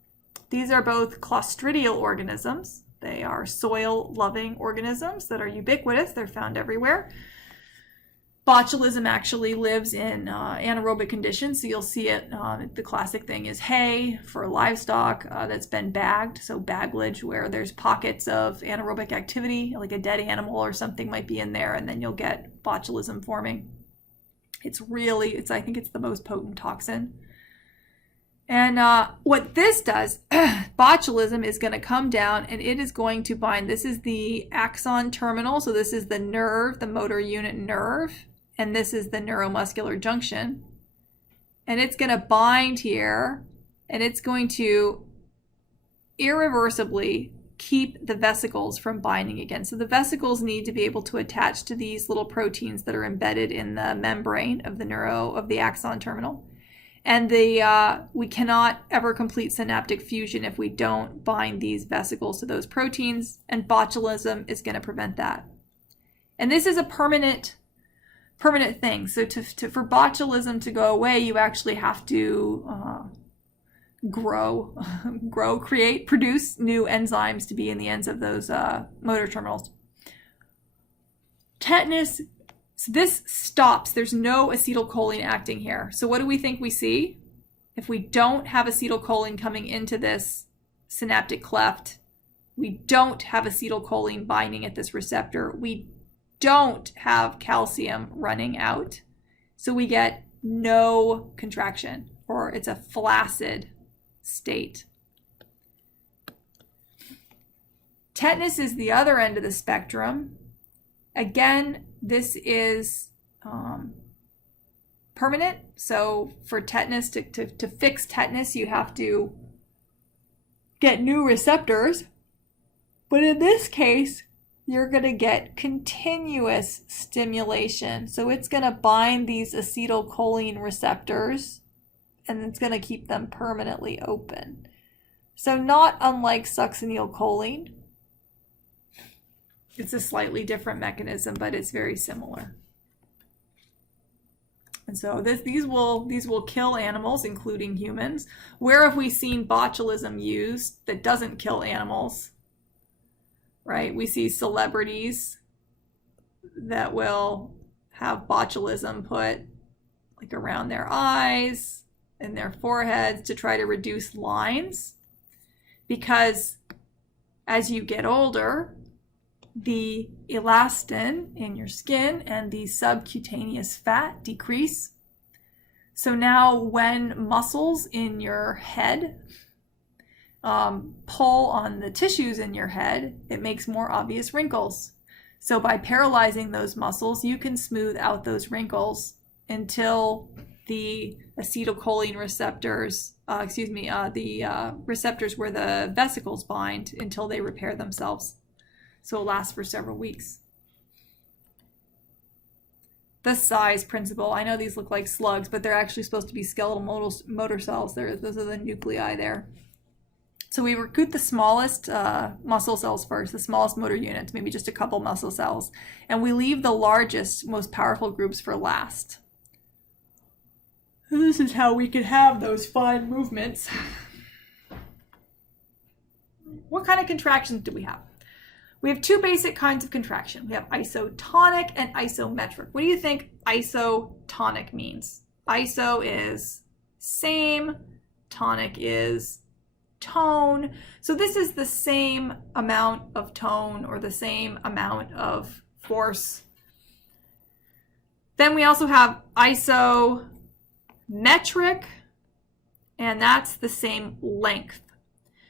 These are both clostridial organisms. They are soil-loving organisms that are ubiquitous. They're found everywhere. Botulism actually lives in anaerobic conditions, so you'll see it. The classic thing is hay for livestock that's been bagged, so baggage, where there's pockets of anaerobic activity, like a dead animal or something might be in there, and then you'll get botulism forming. I think it's the most potent toxin. And what this does, botulism is going to come down and it is going to bind. This is the axon terminal. So this is the nerve, the motor unit nerve. And this is the neuromuscular junction. And it's going to bind here. And it's going to irreversibly keep the vesicles from binding again. So the vesicles need to be able to attach to these little proteins that are embedded in the membrane of the axon terminal. And we cannot ever complete synaptic fusion if we don't bind these vesicles to those proteins, and botulism is going to prevent that. And this is a permanent thing. So for botulism to go away, you actually have to produce new enzymes to be in the ends of those motor terminals. Tetanus. So this stops. There's no acetylcholine acting here. So what do we think we see? If we don't have acetylcholine coming into this synaptic cleft, we don't have acetylcholine binding at this receptor, we don't have calcium running out, so we get no contraction, or it's a flaccid state. Tetanus is the other end of the spectrum. Again, this is permanent. So for tetanus, to fix tetanus, you have to get new receptors. But in this case, you're going to get continuous stimulation. So it's going to bind these acetylcholine receptors, and it's going to keep them permanently open. So not unlike succinylcholine. It's a slightly different mechanism, but it's very similar. And so these will kill animals, including humans. Where have we seen botulism used that doesn't kill animals? Right? We see celebrities that will have botulism put like around their eyes and their foreheads to try to reduce lines. Because as you get older, the elastin in your skin and the subcutaneous fat decrease. So now when muscles in your head pull on the tissues in your head, it makes more obvious wrinkles. So by paralyzing those muscles, you can smooth out those wrinkles until the acetylcholine receptors, the receptors where the vesicles bind, until they repair themselves. So it lasts for several weeks. The size principle. I know these look like slugs, but they're actually supposed to be skeletal motor cells. Those are the nuclei there. So we recruit the smallest muscle cells first, the smallest motor units, maybe just a couple muscle cells, and we leave the largest, most powerful groups for last. This is how we can have those fine movements. What kind of contractions do we have? We have two basic kinds of contraction. We have isotonic and isometric. What do you think isotonic means? Iso is same, tonic is tone. So this is the same amount of tone or the same amount of force. Then we also have isometric, and that's the same length.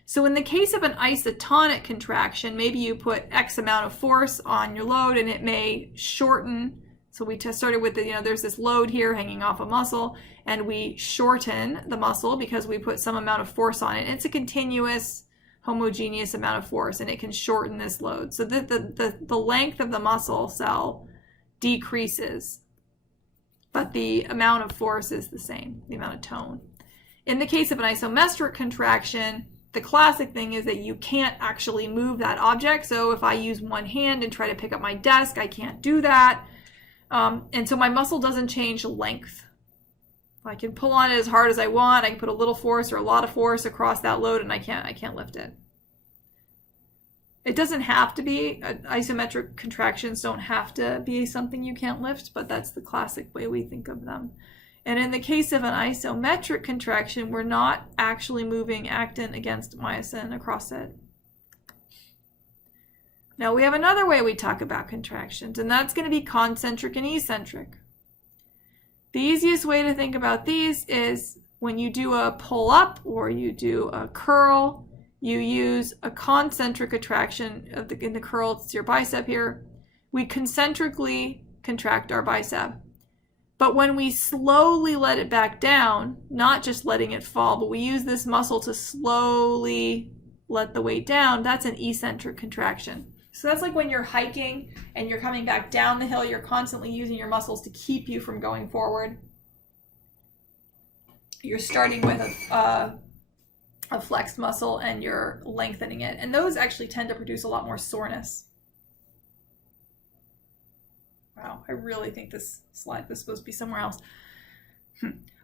So in the case of an isotonic contraction, maybe you put X amount of force on your load and it may shorten. So we started with there's this load here hanging off a muscle, and we shorten the muscle because we put some amount of force on it. It's a continuous, homogeneous amount of force, and it can shorten this load. So the length of the muscle cell decreases, but the amount of force is the same, the amount of tone. In the case of an isometric contraction, the classic thing is that you can't actually move that object. So if I use one hand and try to pick up my desk, I can't do that. And so my muscle doesn't change length. I can pull on it as hard as I want. I can put a little force or a lot of force across that load, and I can't lift it. It doesn't have to be. Isometric contractions don't have to be something you can't lift, but that's the classic way we think of them. And in the case of an isometric contraction, we're not actually moving actin against myosin across it. Now we have another way we talk about contractions, and that's going to be concentric and eccentric. The easiest way to think about these is when you do a pull-up or you do a curl, you use a concentric contraction in the curl. It's your bicep here. We concentrically contract our bicep. But when we slowly let it back down, not just letting it fall, but we use this muscle to slowly let the weight down, that's an eccentric contraction. So that's like when you're hiking and you're coming back down the hill, you're constantly using your muscles to keep you from going forward. You're starting with a flexed muscle and you're lengthening it. And those actually tend to produce a lot more soreness. Wow, I really think this slide was supposed to be somewhere else.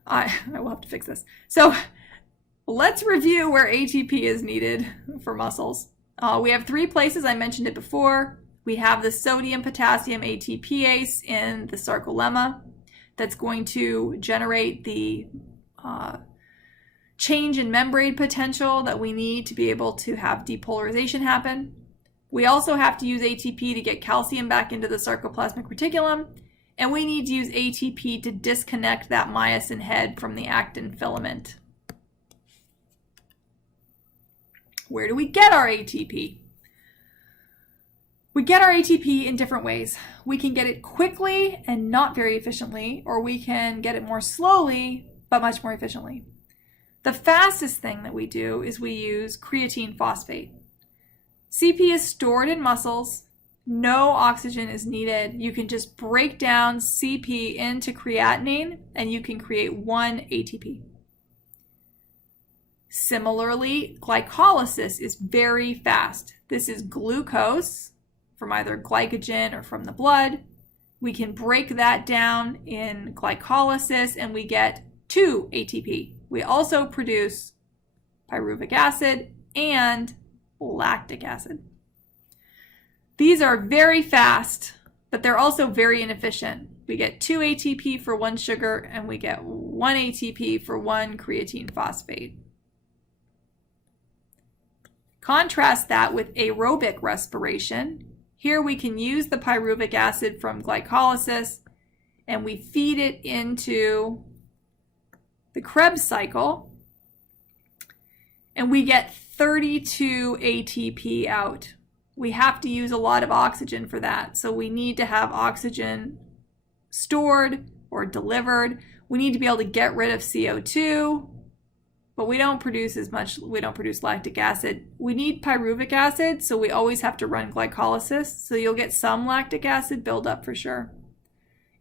I will have to fix this. So let's review where ATP is needed for muscles. We have three places. I mentioned it before. We have the sodium-potassium ATPase in the sarcolemma that's going to generate the change in membrane potential that we need to be able to have depolarization happen. We also have to use ATP to get calcium back into the sarcoplasmic reticulum, and we need to use ATP to disconnect that myosin head from the actin filament. Where do we get our ATP? We get our ATP in different ways. We can get it quickly and not very efficiently, or we can get it more slowly but much more efficiently. The fastest thing that we do is we use creatine phosphate. CP is stored in muscles. No oxygen is needed. You can just break down CP into creatinine and you can create one ATP. Similarly, glycolysis is very fast. This is glucose from either glycogen or from the blood. We can break that down in glycolysis and we get 2 ATP. We also produce pyruvic acid and lactic acid. These are very fast, but they're also very inefficient. We get 2 ATP for one sugar and we get 1 ATP for one creatine phosphate. Contrast that with aerobic respiration. Here we can use the pyruvic acid from glycolysis and we feed it into the Krebs cycle and we get 32 ATP out. We have to use a lot of oxygen for that. So we need to have oxygen stored or delivered. We need to be able to get rid of CO2, but we don't produce as much, we don't produce lactic acid. We need pyruvic acid, so we always have to run glycolysis. So you'll get some lactic acid buildup for sure.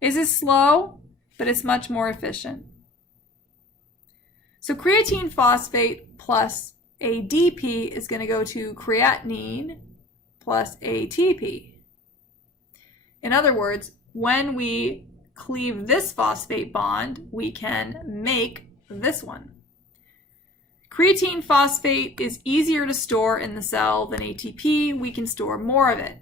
Is it slow? But it's much more efficient. So creatine phosphate plus ADP is going to go to creatinine plus ATP. In other words, when we cleave this phosphate bond, we can make this one. Creatine phosphate is easier to store in the cell than ATP. We can store more of it.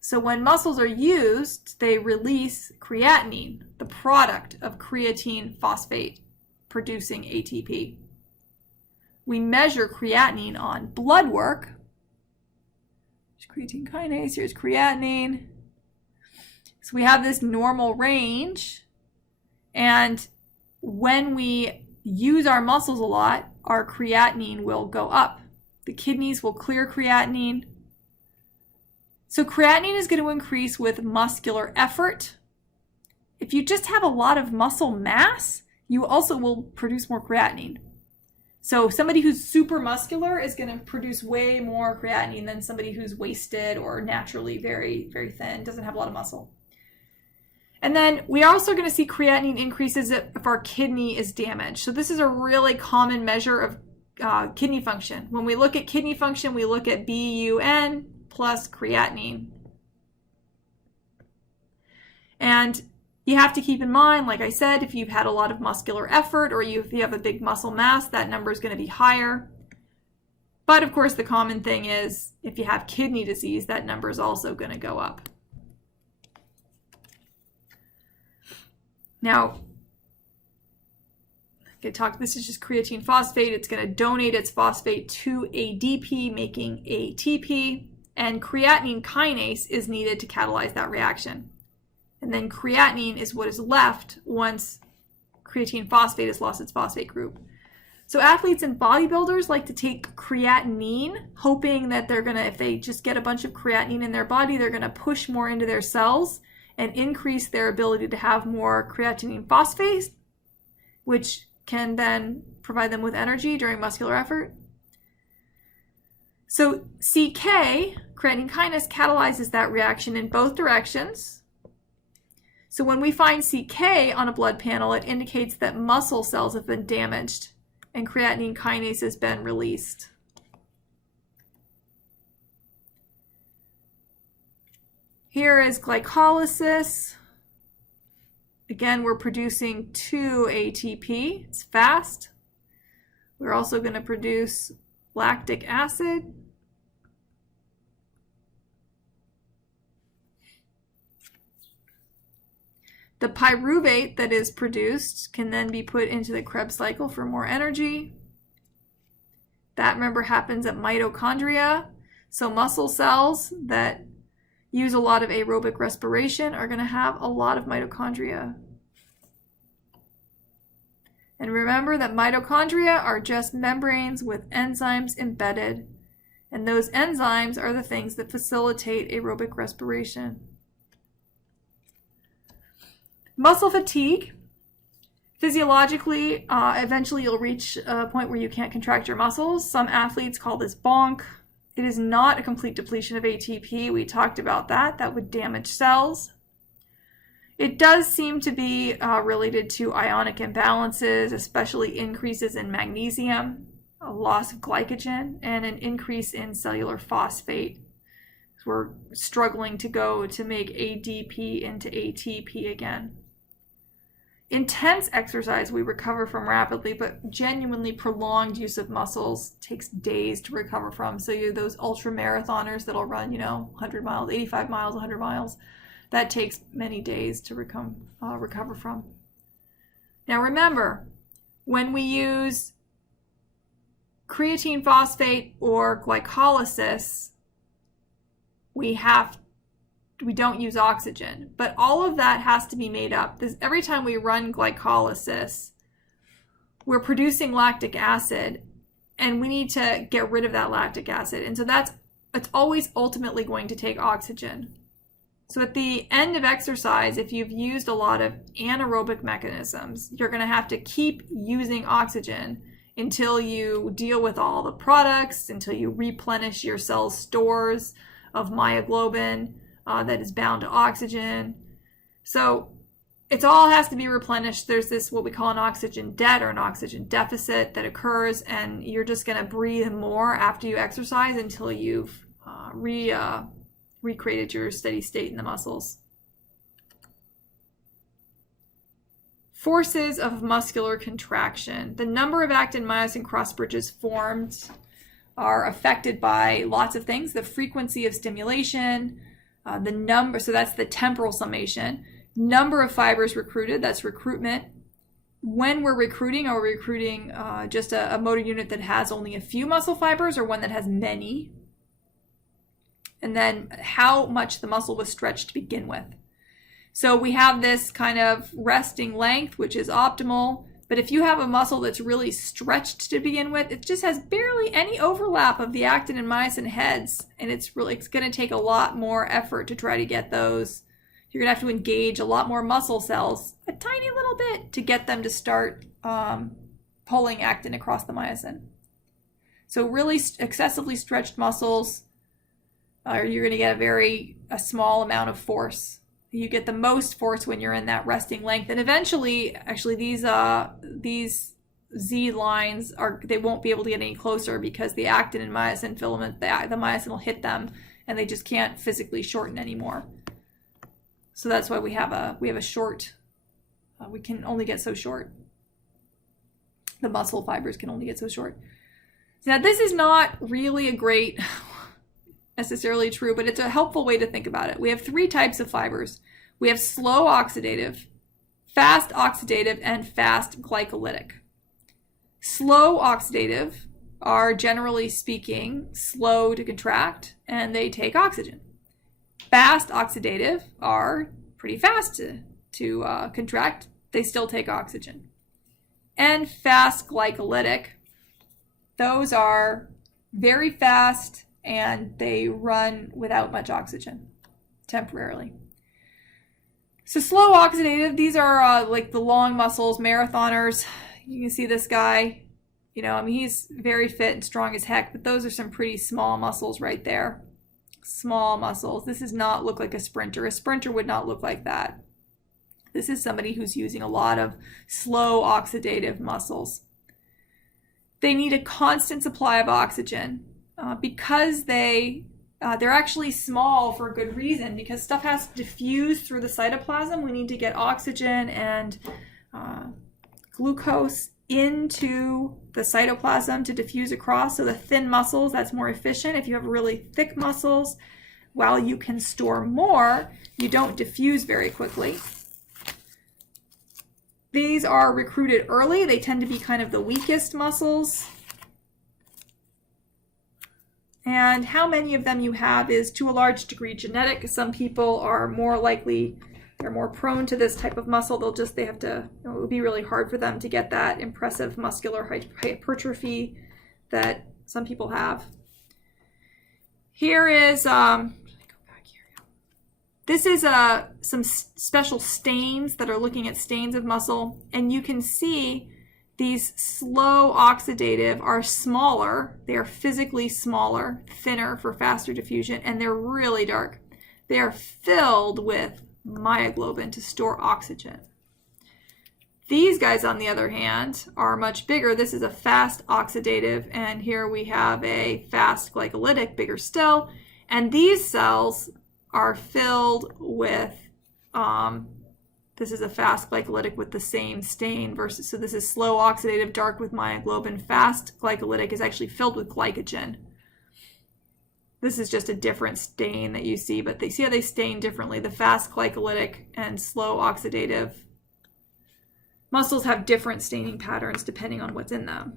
So when muscles are used, they release creatinine, the product of creatine phosphate producing ATP. We measure creatinine on blood work. There's creatine kinase, here's creatinine. So we have this normal range, and when we use our muscles a lot, our creatinine will go up. The kidneys will clear creatinine. So creatinine is going to increase with muscular effort. If you just have a lot of muscle mass, you also will produce more creatinine. So somebody who's super muscular is going to produce way more creatinine than somebody who's wasted or naturally very, very thin, doesn't have a lot of muscle. And then we are also going to see creatinine increases if our kidney is damaged. So this is a really common measure of kidney function. When we look at kidney function, we look at BUN plus creatinine. And you have to keep in mind, like I said, if you've had a lot of muscular effort or if you have a big muscle mass, that number is going to be higher. But of course, the common thing is if you have kidney disease, that number is also going to go up. Now, this is just creatine phosphate. It's going to donate its phosphate to ADP, making ATP, and creatinine kinase is needed to catalyze that reaction. And then creatinine is what is left once creatine phosphate has lost its phosphate group. So athletes and bodybuilders like to take creatinine, hoping that they're going to, if they just get a bunch of creatinine in their body, they're going to push more into their cells and increase their ability to have more creatinine phosphate, which can then provide them with energy during muscular effort. So CK, creatinine kinase, catalyzes that reaction in both directions. So when we find CK on a blood panel, it indicates that muscle cells have been damaged and creatinine kinase has been released. Here is glycolysis. Again, we're producing 2 ATP. It's fast. We're also going to produce lactic acid. The pyruvate that is produced can then be put into the Krebs cycle for more energy. That, remember, happens at mitochondria. So muscle cells that use a lot of aerobic respiration are going to have a lot of mitochondria. And remember that mitochondria are just membranes with enzymes embedded, and those enzymes are the things that facilitate aerobic respiration. Muscle fatigue. Physiologically, eventually you'll reach a point where you can't contract your muscles. Some athletes call this bonk. It is not a complete depletion of ATP. We talked about that. That would damage cells. It does seem to be related to ionic imbalances, especially increases in magnesium, a loss of glycogen, and an increase in cellular phosphate. So we're struggling to go to make ADP into ATP again. Intense exercise we recover from rapidly, but genuinely prolonged use of muscles takes days to recover from. So those ultra marathoners that'll run, 100 miles, 85 miles, 100 miles, that takes many days to recover from. Now remember, when we use creatine phosphate or glycolysis, we don't use oxygen, but all of that has to be made up. Every time we run glycolysis, we're producing lactic acid, and we need to get rid of that lactic acid. And so it's always ultimately going to take oxygen. So at the end of exercise, if you've used a lot of anaerobic mechanisms, you're going to have to keep using oxygen until you deal with all the products, until you replenish your cell's stores of myoglobin that is bound to oxygen. So it all has to be replenished. There's this, what we call an oxygen debt or an oxygen deficit that occurs, and you're just going to breathe more after you exercise until you've recreated your steady state in the muscles. Forces of muscular contraction. The number of actin-myosin cross bridges formed are affected by lots of things. The frequency of stimulation, the number, so that's the temporal summation. Number of fibers recruited, that's recruitment. When we're recruiting, are we recruiting just a motor unit that has only a few muscle fibers or one that has many? And then how much the muscle was stretched to begin with. So we have this kind of resting length, which is optimal. But if you have a muscle that's really stretched to begin with, it just has barely any overlap of the actin and myosin heads. And it's going to take a lot more effort to try to get those. You're going to have to engage a lot more muscle cells, a tiny little bit, to get them to start pulling actin across the myosin. So really excessively stretched muscles, you're going to get a small amount of force. You get the most force when you're in that resting length. And eventually, actually, these Z lines, they won't be able to get any closer because the actin and myosin filament, the myosin will hit them and they just can't physically shorten anymore. So that's why we have a short, we can only get so short. The muscle fibers can only get so short. Now, this is not really a great necessarily true, but it's a helpful way to think about it. We have three types of fibers. We have slow oxidative, fast oxidative, and fast glycolytic. Slow oxidative are, generally speaking, slow to contract, and they take oxygen. Fast oxidative are pretty fast to contract. They still take oxygen. And fast glycolytic, those are very fast, and they run without much oxygen temporarily. So slow oxidative, these are like the long muscles, marathoners. You can see this guy, he's very fit and strong as heck, but those are some pretty small muscles right there. Small muscles. This does not look like a sprinter. A sprinter would not look like that. This is somebody who's using a lot of slow oxidative muscles. They need a constant supply of oxygen. Because they're actually small for a good reason, because stuff has to diffuse through the cytoplasm. We need to get oxygen and glucose into the cytoplasm to diffuse across. So the thin muscles, that's more efficient. If you have really thick muscles, while you can store more, you don't diffuse very quickly. These are recruited early. They tend to be kind of the weakest muscles. And how many of them you have is to a large degree genetic. Some people are more likely, they're more prone to this type of muscle. It would be really hard for them to get that impressive muscular hypertrophy that some people have. Here is, this is some special stains that are looking at stains of muscle. And you can see these slow oxidative are smaller. They are physically smaller, thinner for faster diffusion, and they're really dark. They are filled with myoglobin to store oxygen. These guys, on the other hand, are much bigger. This is a fast oxidative, and here we have a fast glycolytic, bigger still. And these cells are filled with this is a fast glycolytic with the same stain so this is slow oxidative, dark with myoglobin. Fast glycolytic is actually filled with glycogen. This is just a different stain that you see, but see how they stain differently. The fast glycolytic and slow oxidative muscles have different staining patterns depending on what's in them.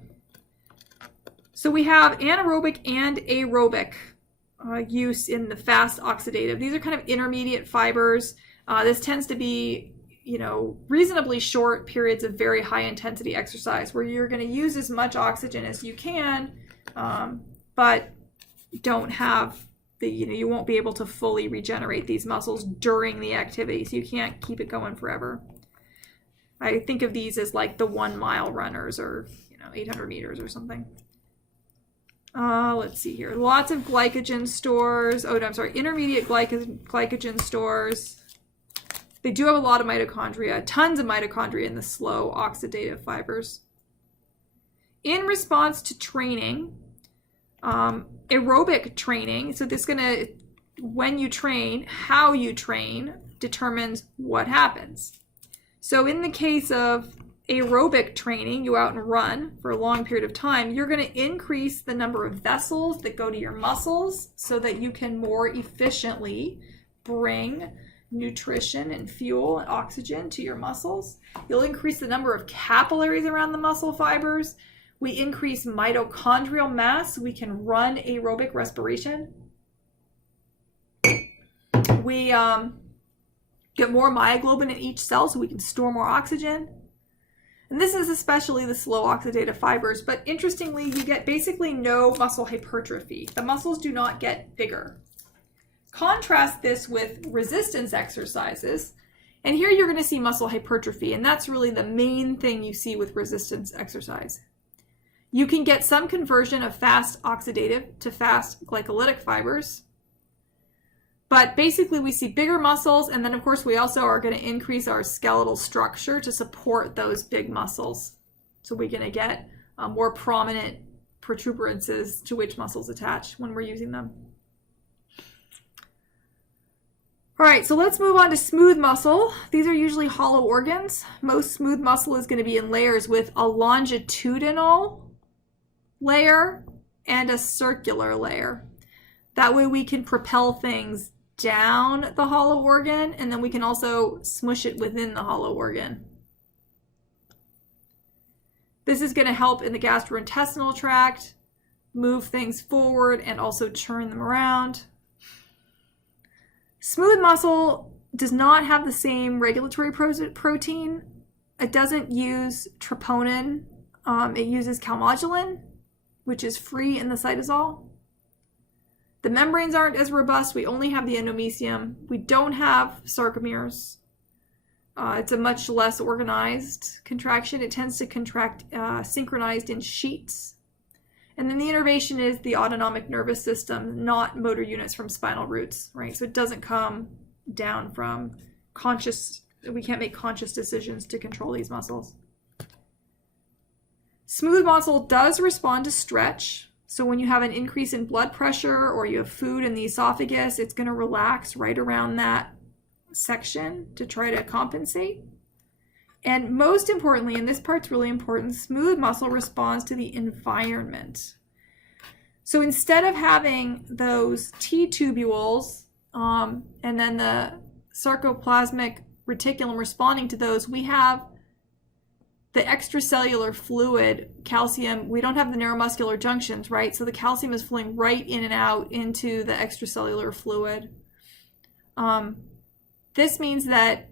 So we have anaerobic and aerobic use in the fast oxidative. These are kind of intermediate fibers. This tends to be reasonably short periods of very high intensity exercise where you're going to use as much oxygen as you can, but don't have you won't be able to fully regenerate these muscles during the activity, so you can't keep it going forever. I think of these as like the 1 mile runners or 800 meters or something. Let's see here. Lots of glycogen stores. Oh, no, I'm sorry. Intermediate glycogen stores. They do have a lot of mitochondria, tons of mitochondria in the slow oxidative fibers. In response to training, aerobic training, so this is going to, when you train, how you train determines what happens. So in the case of aerobic training, you go out and run for a long period of time, you're going to increase the number of vessels that go to your muscles so that you can more efficiently bring nutrition and fuel and oxygen to your muscles. You'll increase the number of capillaries around the muscle fibers. We increase mitochondrial mass so we can run aerobic respiration. We get more myoglobin in each cell so we can store more oxygen. And this is especially the slow oxidative fibers, but interestingly, you get basically no muscle hypertrophy. The muscles do not get bigger. Contrast this with resistance exercises, and here you're going to see muscle hypertrophy, and that's really the main thing you see with resistance exercise. You can get some conversion of fast oxidative to fast glycolytic fibers, but basically we see bigger muscles, and then of course we also are going to increase our skeletal structure to support those big muscles. So we're going to get more prominent protuberances to which muscles attach when we're using them. All right, so let's move on to smooth muscle. These are usually hollow organs. Most smooth muscle is going to be in layers with a longitudinal layer and a circular layer. That way we can propel things down the hollow organ, and then we can also smush it within the hollow organ. This is going to help in the gastrointestinal tract, move things forward, and also churn them around. Smooth muscle does not have the same regulatory protein. It doesn't use troponin. It uses calmodulin, which is free in the cytosol. The membranes aren't as robust. We only have the endomysium. We don't have sarcomeres. It's a much less organized contraction. It tends to contract synchronized in sheets. And then the innervation is the autonomic nervous system, not motor units from spinal roots, right? So it doesn't come down from conscious, we can't make conscious decisions to control these muscles. Smooth muscle does respond to stretch. So when you have an increase in blood pressure or you have food in the esophagus, it's going to relax right around that section to try to compensate. And most importantly, and this part's really important, smooth muscle responds to the environment. So instead of having those T tubules and then the sarcoplasmic reticulum responding to those, we have the extracellular fluid, calcium. We don't have the neuromuscular junctions, right? So the calcium is flowing right in and out into the extracellular fluid. This means that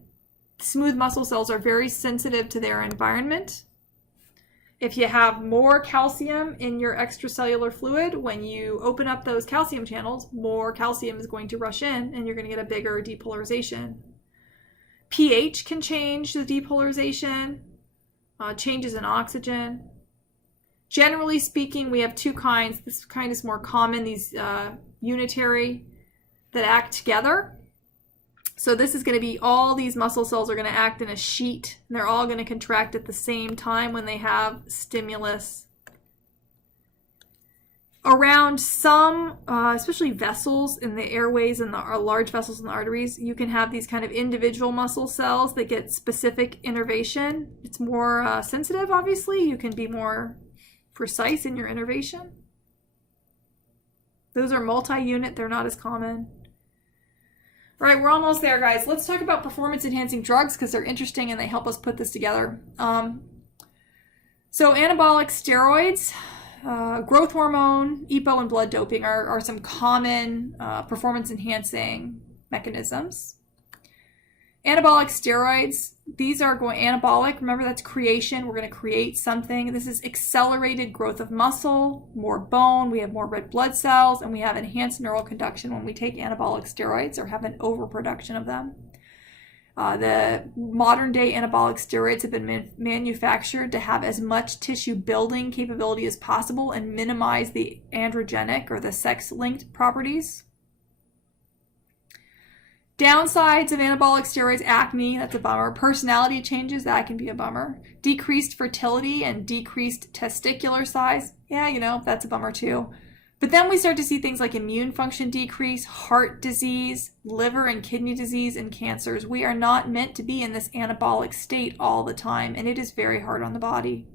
smooth muscle cells are very sensitive to their environment. If you have more calcium in your extracellular fluid, when you open up those calcium channels, more calcium is going to rush in and you're going to get a bigger depolarization. pH can change the depolarization, changes in oxygen. Generally speaking, we have two kinds. This kind is more common, these unitary that act together. So this is going to be all these muscle cells are going to act in a sheet, and they're all going to contract at the same time when they have stimulus. Around some, especially vessels in the airways and the large vessels in the arteries, you can have these kind of individual muscle cells that get specific innervation. It's more sensitive, obviously. You can be more precise in your innervation. Those are multi-unit. They're not as common. All right, we're almost there, guys. Let's talk about performance-enhancing drugs because they're interesting and they help us put this together. So anabolic steroids, growth hormone, EPO, and blood doping are some common performance-enhancing mechanisms. Anabolic steroids, these are going anabolic. Remember, that's creation. We're going to create something. This is accelerated growth of muscle, more bone. We have more red blood cells, and we have enhanced neural conduction when we take anabolic steroids or have an overproduction of them. The modern day anabolic steroids have been manufactured to have as much tissue building capability as possible and minimize the androgenic or the sex-linked properties. Downsides of anabolic steroids: acne, that's a bummer. Personality changes, that can be a bummer. Decreased fertility and decreased testicular size, yeah, that's a bummer too. But then we start to see things like immune function decrease, heart disease, liver and kidney disease, and cancers. We are not meant to be in this anabolic state all the time, and it is very hard on the body.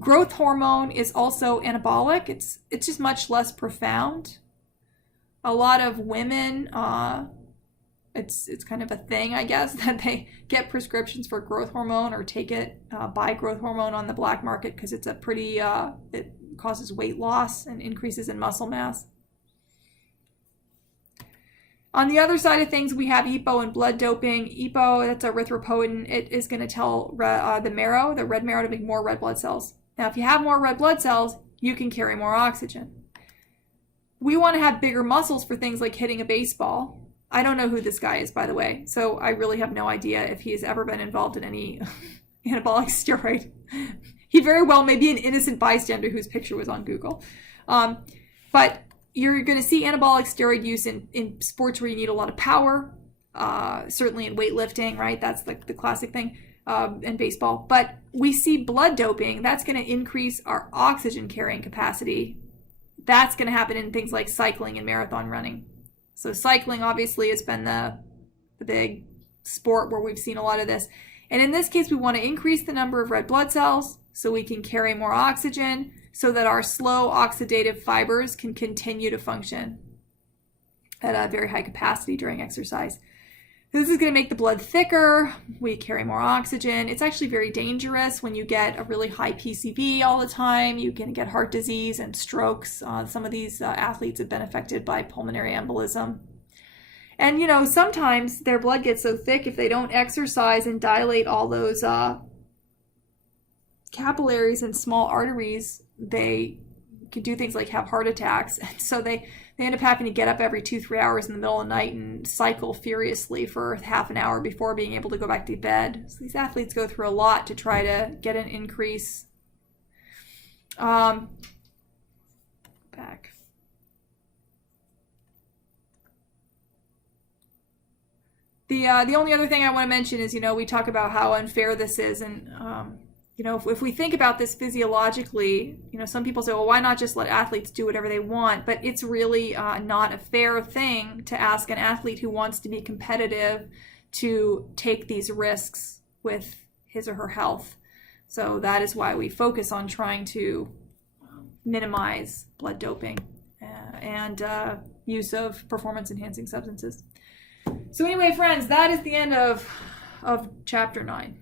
Growth hormone is also anabolic. It's just much less profound. A lot of women, it's kind of a thing, I guess, that they get prescriptions for growth hormone or take it, buy growth hormone on the black market because it's a pretty, it causes weight loss and increases in muscle mass. On the other side of things, we have EPO and blood doping. EPO, that's erythropoietin. It is going to tell the marrow, the red marrow, to make more red blood cells. Now, if you have more red blood cells, you can carry more oxygen. We want to have bigger muscles for things like hitting a baseball. I don't know who this guy is, by the way, so I really have no idea if he has ever been involved in any anabolic steroid. He very well may be an innocent bystander whose picture was on Google. But you're going to see anabolic steroid use in sports where you need a lot of power, certainly in weightlifting, right? That's the classic thing, in baseball. But we see blood doping. That's going to increase our oxygen carrying capacity. That's going to happen in things like cycling and marathon running. So cycling obviously has been the big sport where we've seen a lot of this. And in this case, we want to increase the number of red blood cells so we can carry more oxygen so that our slow oxidative fibers can continue to function at a very high capacity during exercise. This is going to make the blood thicker. We carry more oxygen. It's actually very dangerous when you get a really high PCV all the time. You can get heart disease and strokes. Some of these athletes have been affected by pulmonary embolism. And, sometimes their blood gets so thick if they don't exercise and dilate all those capillaries and small arteries, they could do things like have heart attacks. And so they end up having to get up every 2-3 hours in the middle of the night and cycle furiously for half an hour before being able to go back to bed. So these athletes go through a lot to try to get an increase. Back. The only other thing I want to mention is, we talk about how unfair this is. And, if we think about this physiologically, some people say, well, why not just let athletes do whatever they want? But it's really not a fair thing to ask an athlete who wants to be competitive to take these risks with his or her health. So that is why we focus on trying to minimize blood doping and use of performance-enhancing substances. So anyway, friends, that is the end of chapter 9.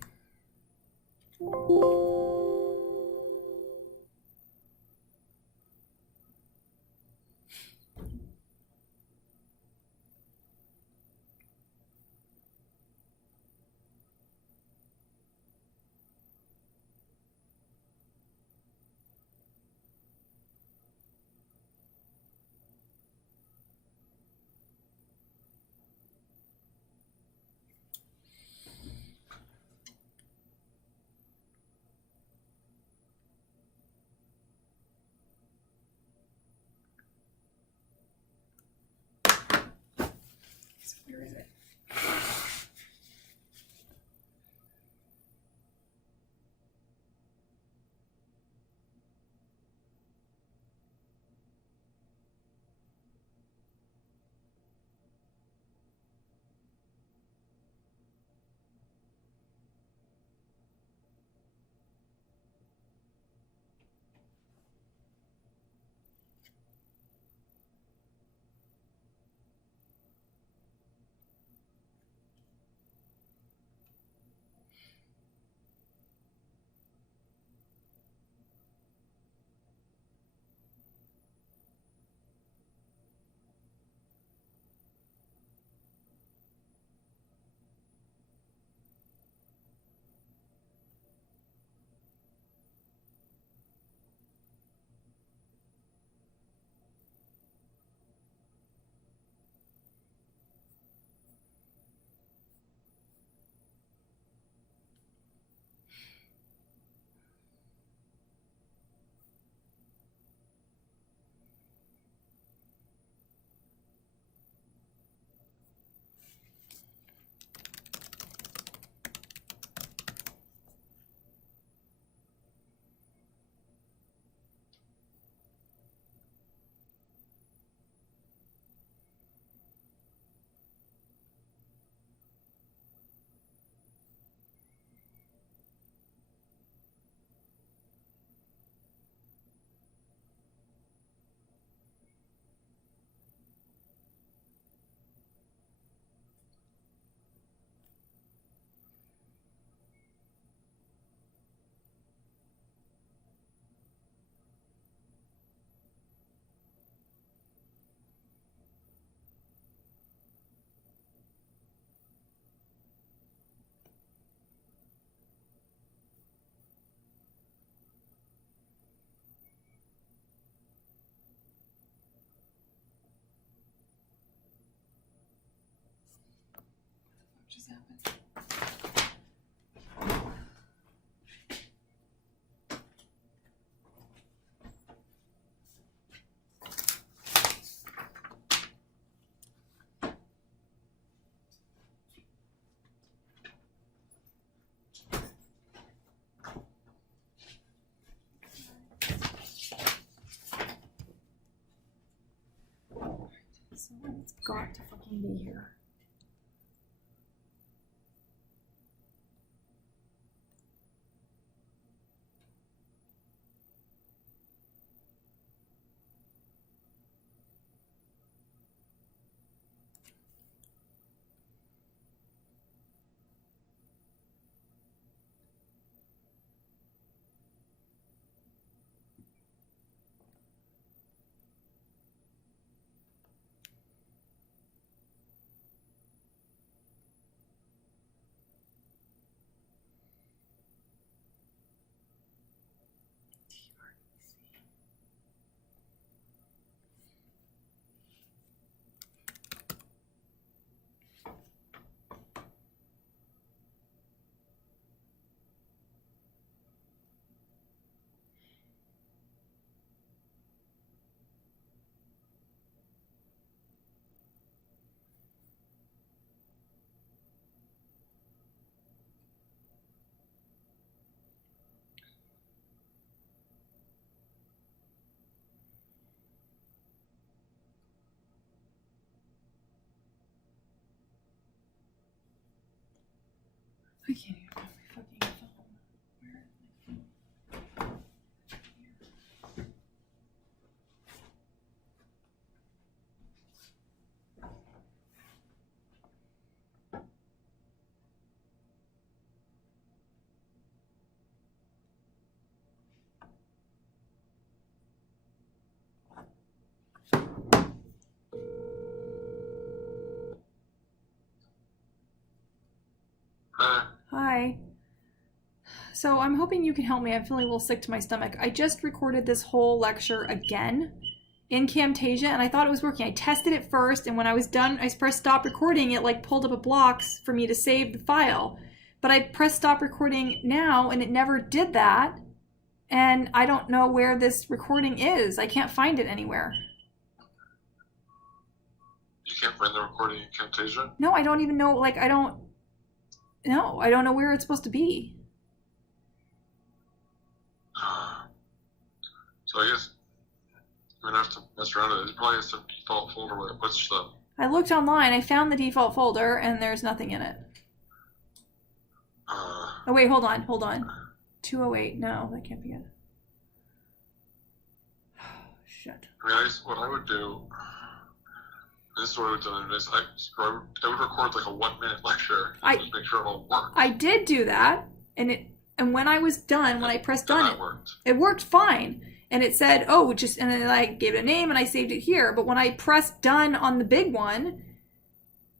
got to fucking be here. I can't even find my fucking phone. Where is my phone? Hi. So I'm hoping you can help me. I'm feeling a little sick to my stomach. I just recorded this whole lecture again in Camtasia, and I thought it was working. I tested it first, and when I was done, I pressed stop recording. It like pulled up a blocks for me to save the file. But I pressed stop recording now, and it never did that. And I don't know where this recording is. I can't find it anywhere. You can't find the recording in Camtasia? No, I don't even know. Like, I don't know where it's supposed to be. So I guess I'm gonna have to mess around with it. It probably has the default folder where it puts stuff. I looked online. I found the default folder, and there's nothing in it. Oh, wait, hold on. 208. No, that can't be it. Shit. I mean, what I would do, this is what I would do, is I would record like a 1 minute lecture and just make sure it all worked. I did do that, and when I was done, when I pressed done, it worked fine. And it said, oh, and then I gave it a name and I saved it here. But when I pressed done on the big one,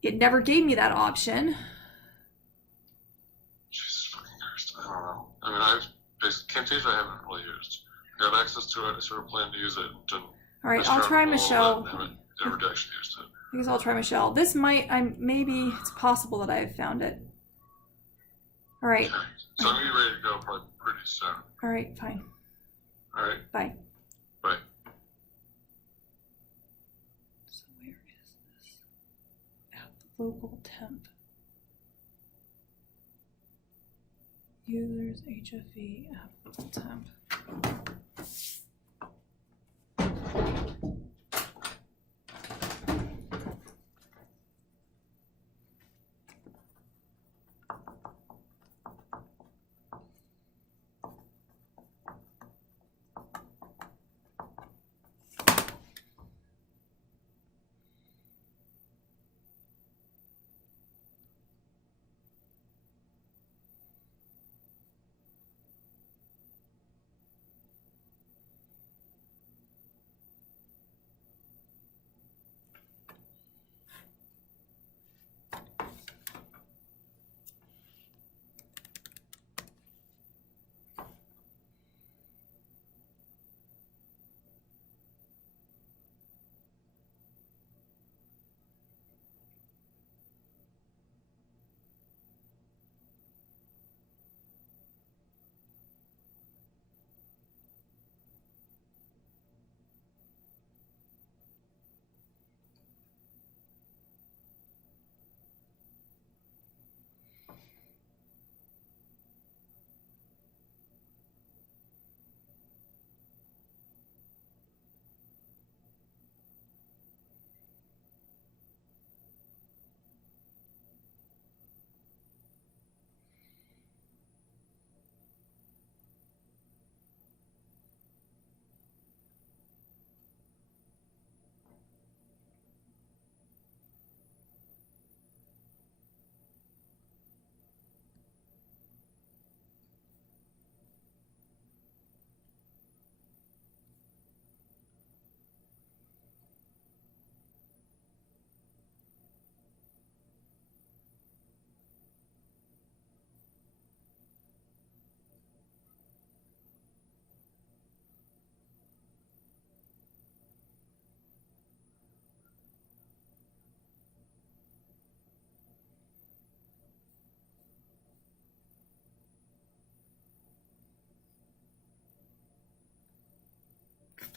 it never gave me that option. Jesus fucking Christ, I don't know. I mean, Camtasia I haven't really used. I have access to it, I sort of plan to use it. All right, I'll try Michelle. I haven't never actually used it. I guess I'll try Michelle. This maybe it's possible that I have found it. All right. Okay. So I'm going to be ready to go probably pretty soon. All right, fine. All right. Bye. Bye. So where is this? At the local temp. Users HFE at local temp.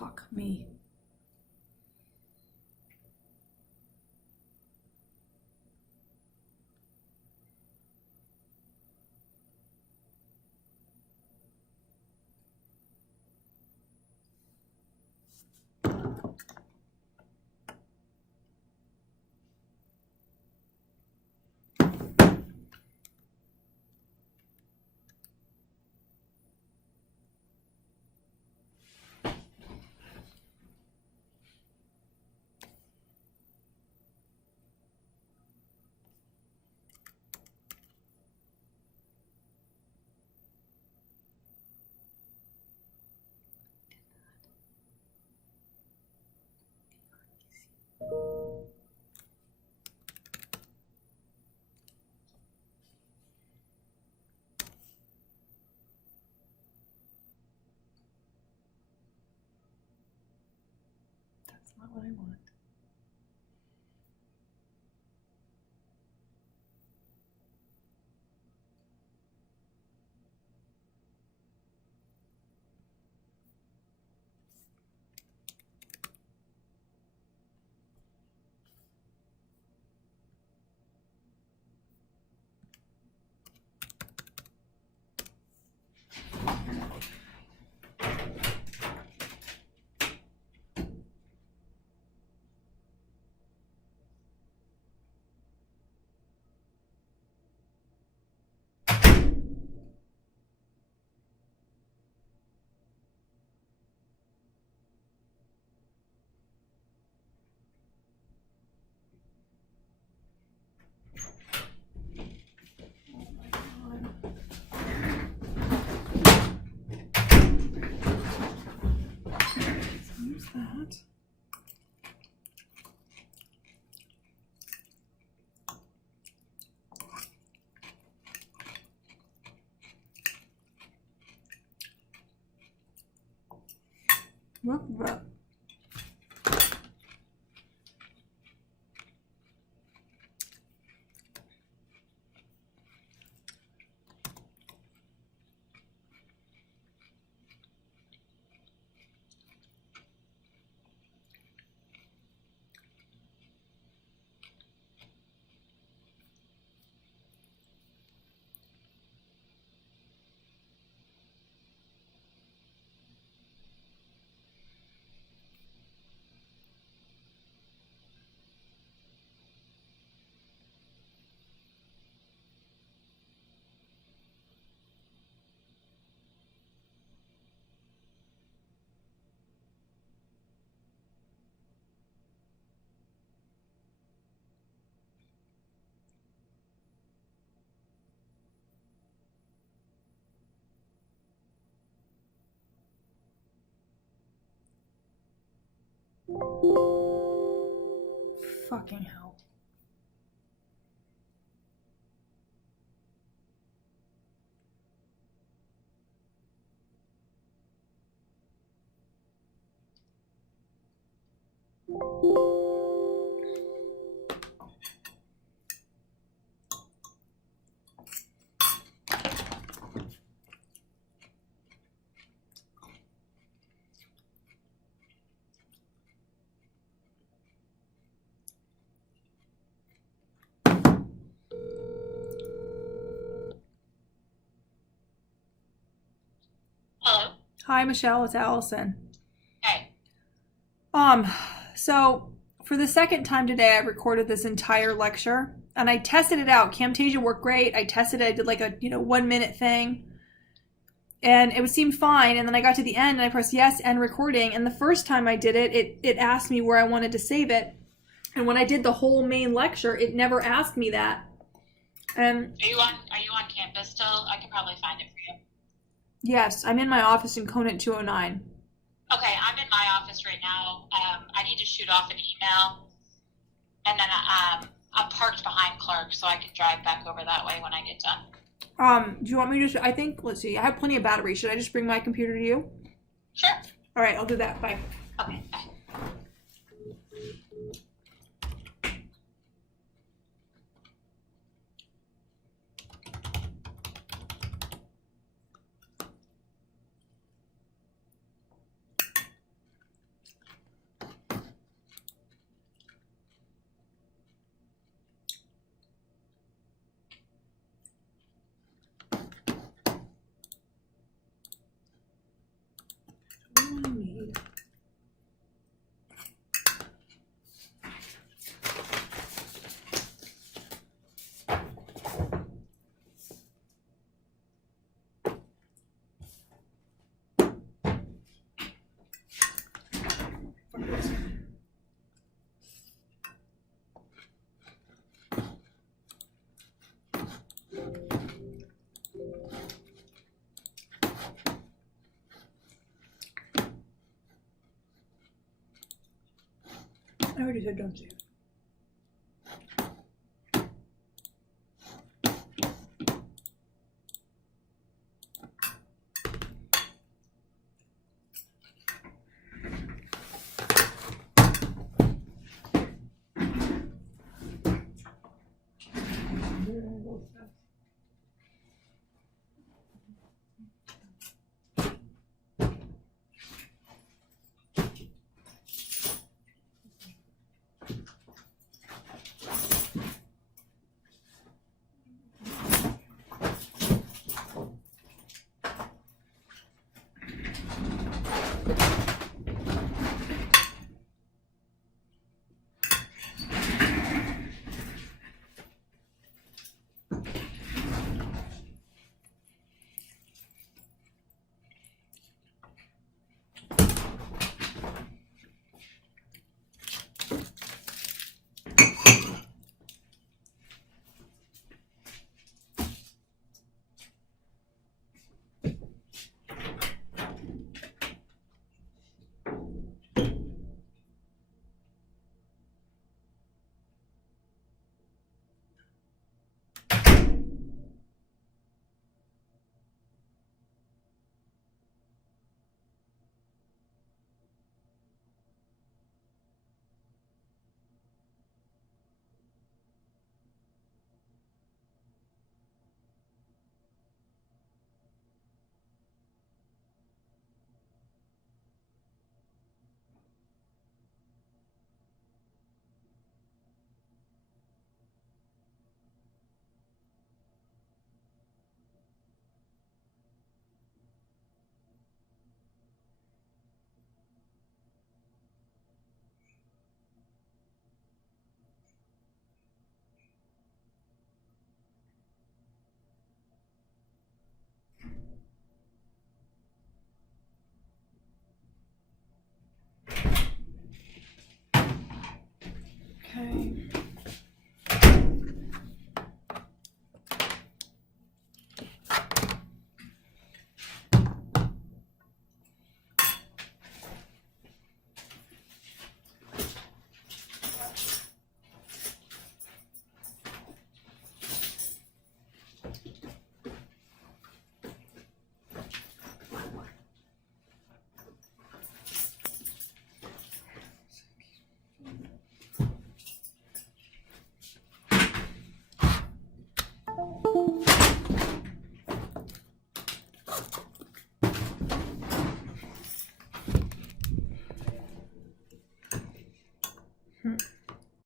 Fuck me. That's not what I want. Use that. What? Fucking hell. Hello. Hi, Michelle. It's Allison. Hey. So for the second time today, I recorded this entire lecture and I tested it out. Camtasia worked great. I tested it. I did like a 1 minute thing, and it would seem fine. And then I got to the end and I pressed yes and recording. And the first time I did it, it asked me where I wanted to save it. And when I did the whole main lecture, it never asked me that. Are you on campus still? I can probably find it for you. Yes, I'm in my office in Conant 209. Okay, I'm in my office right now. I need to shoot off an email, and then I'm parked behind Clark, so I can drive back over that way when I get done. Do you want me to? I think. Let's see. I have plenty of battery. Should I just bring my computer to you? Sure. All right, I'll do that. Bye. Okay. Bye. I already said don't say it.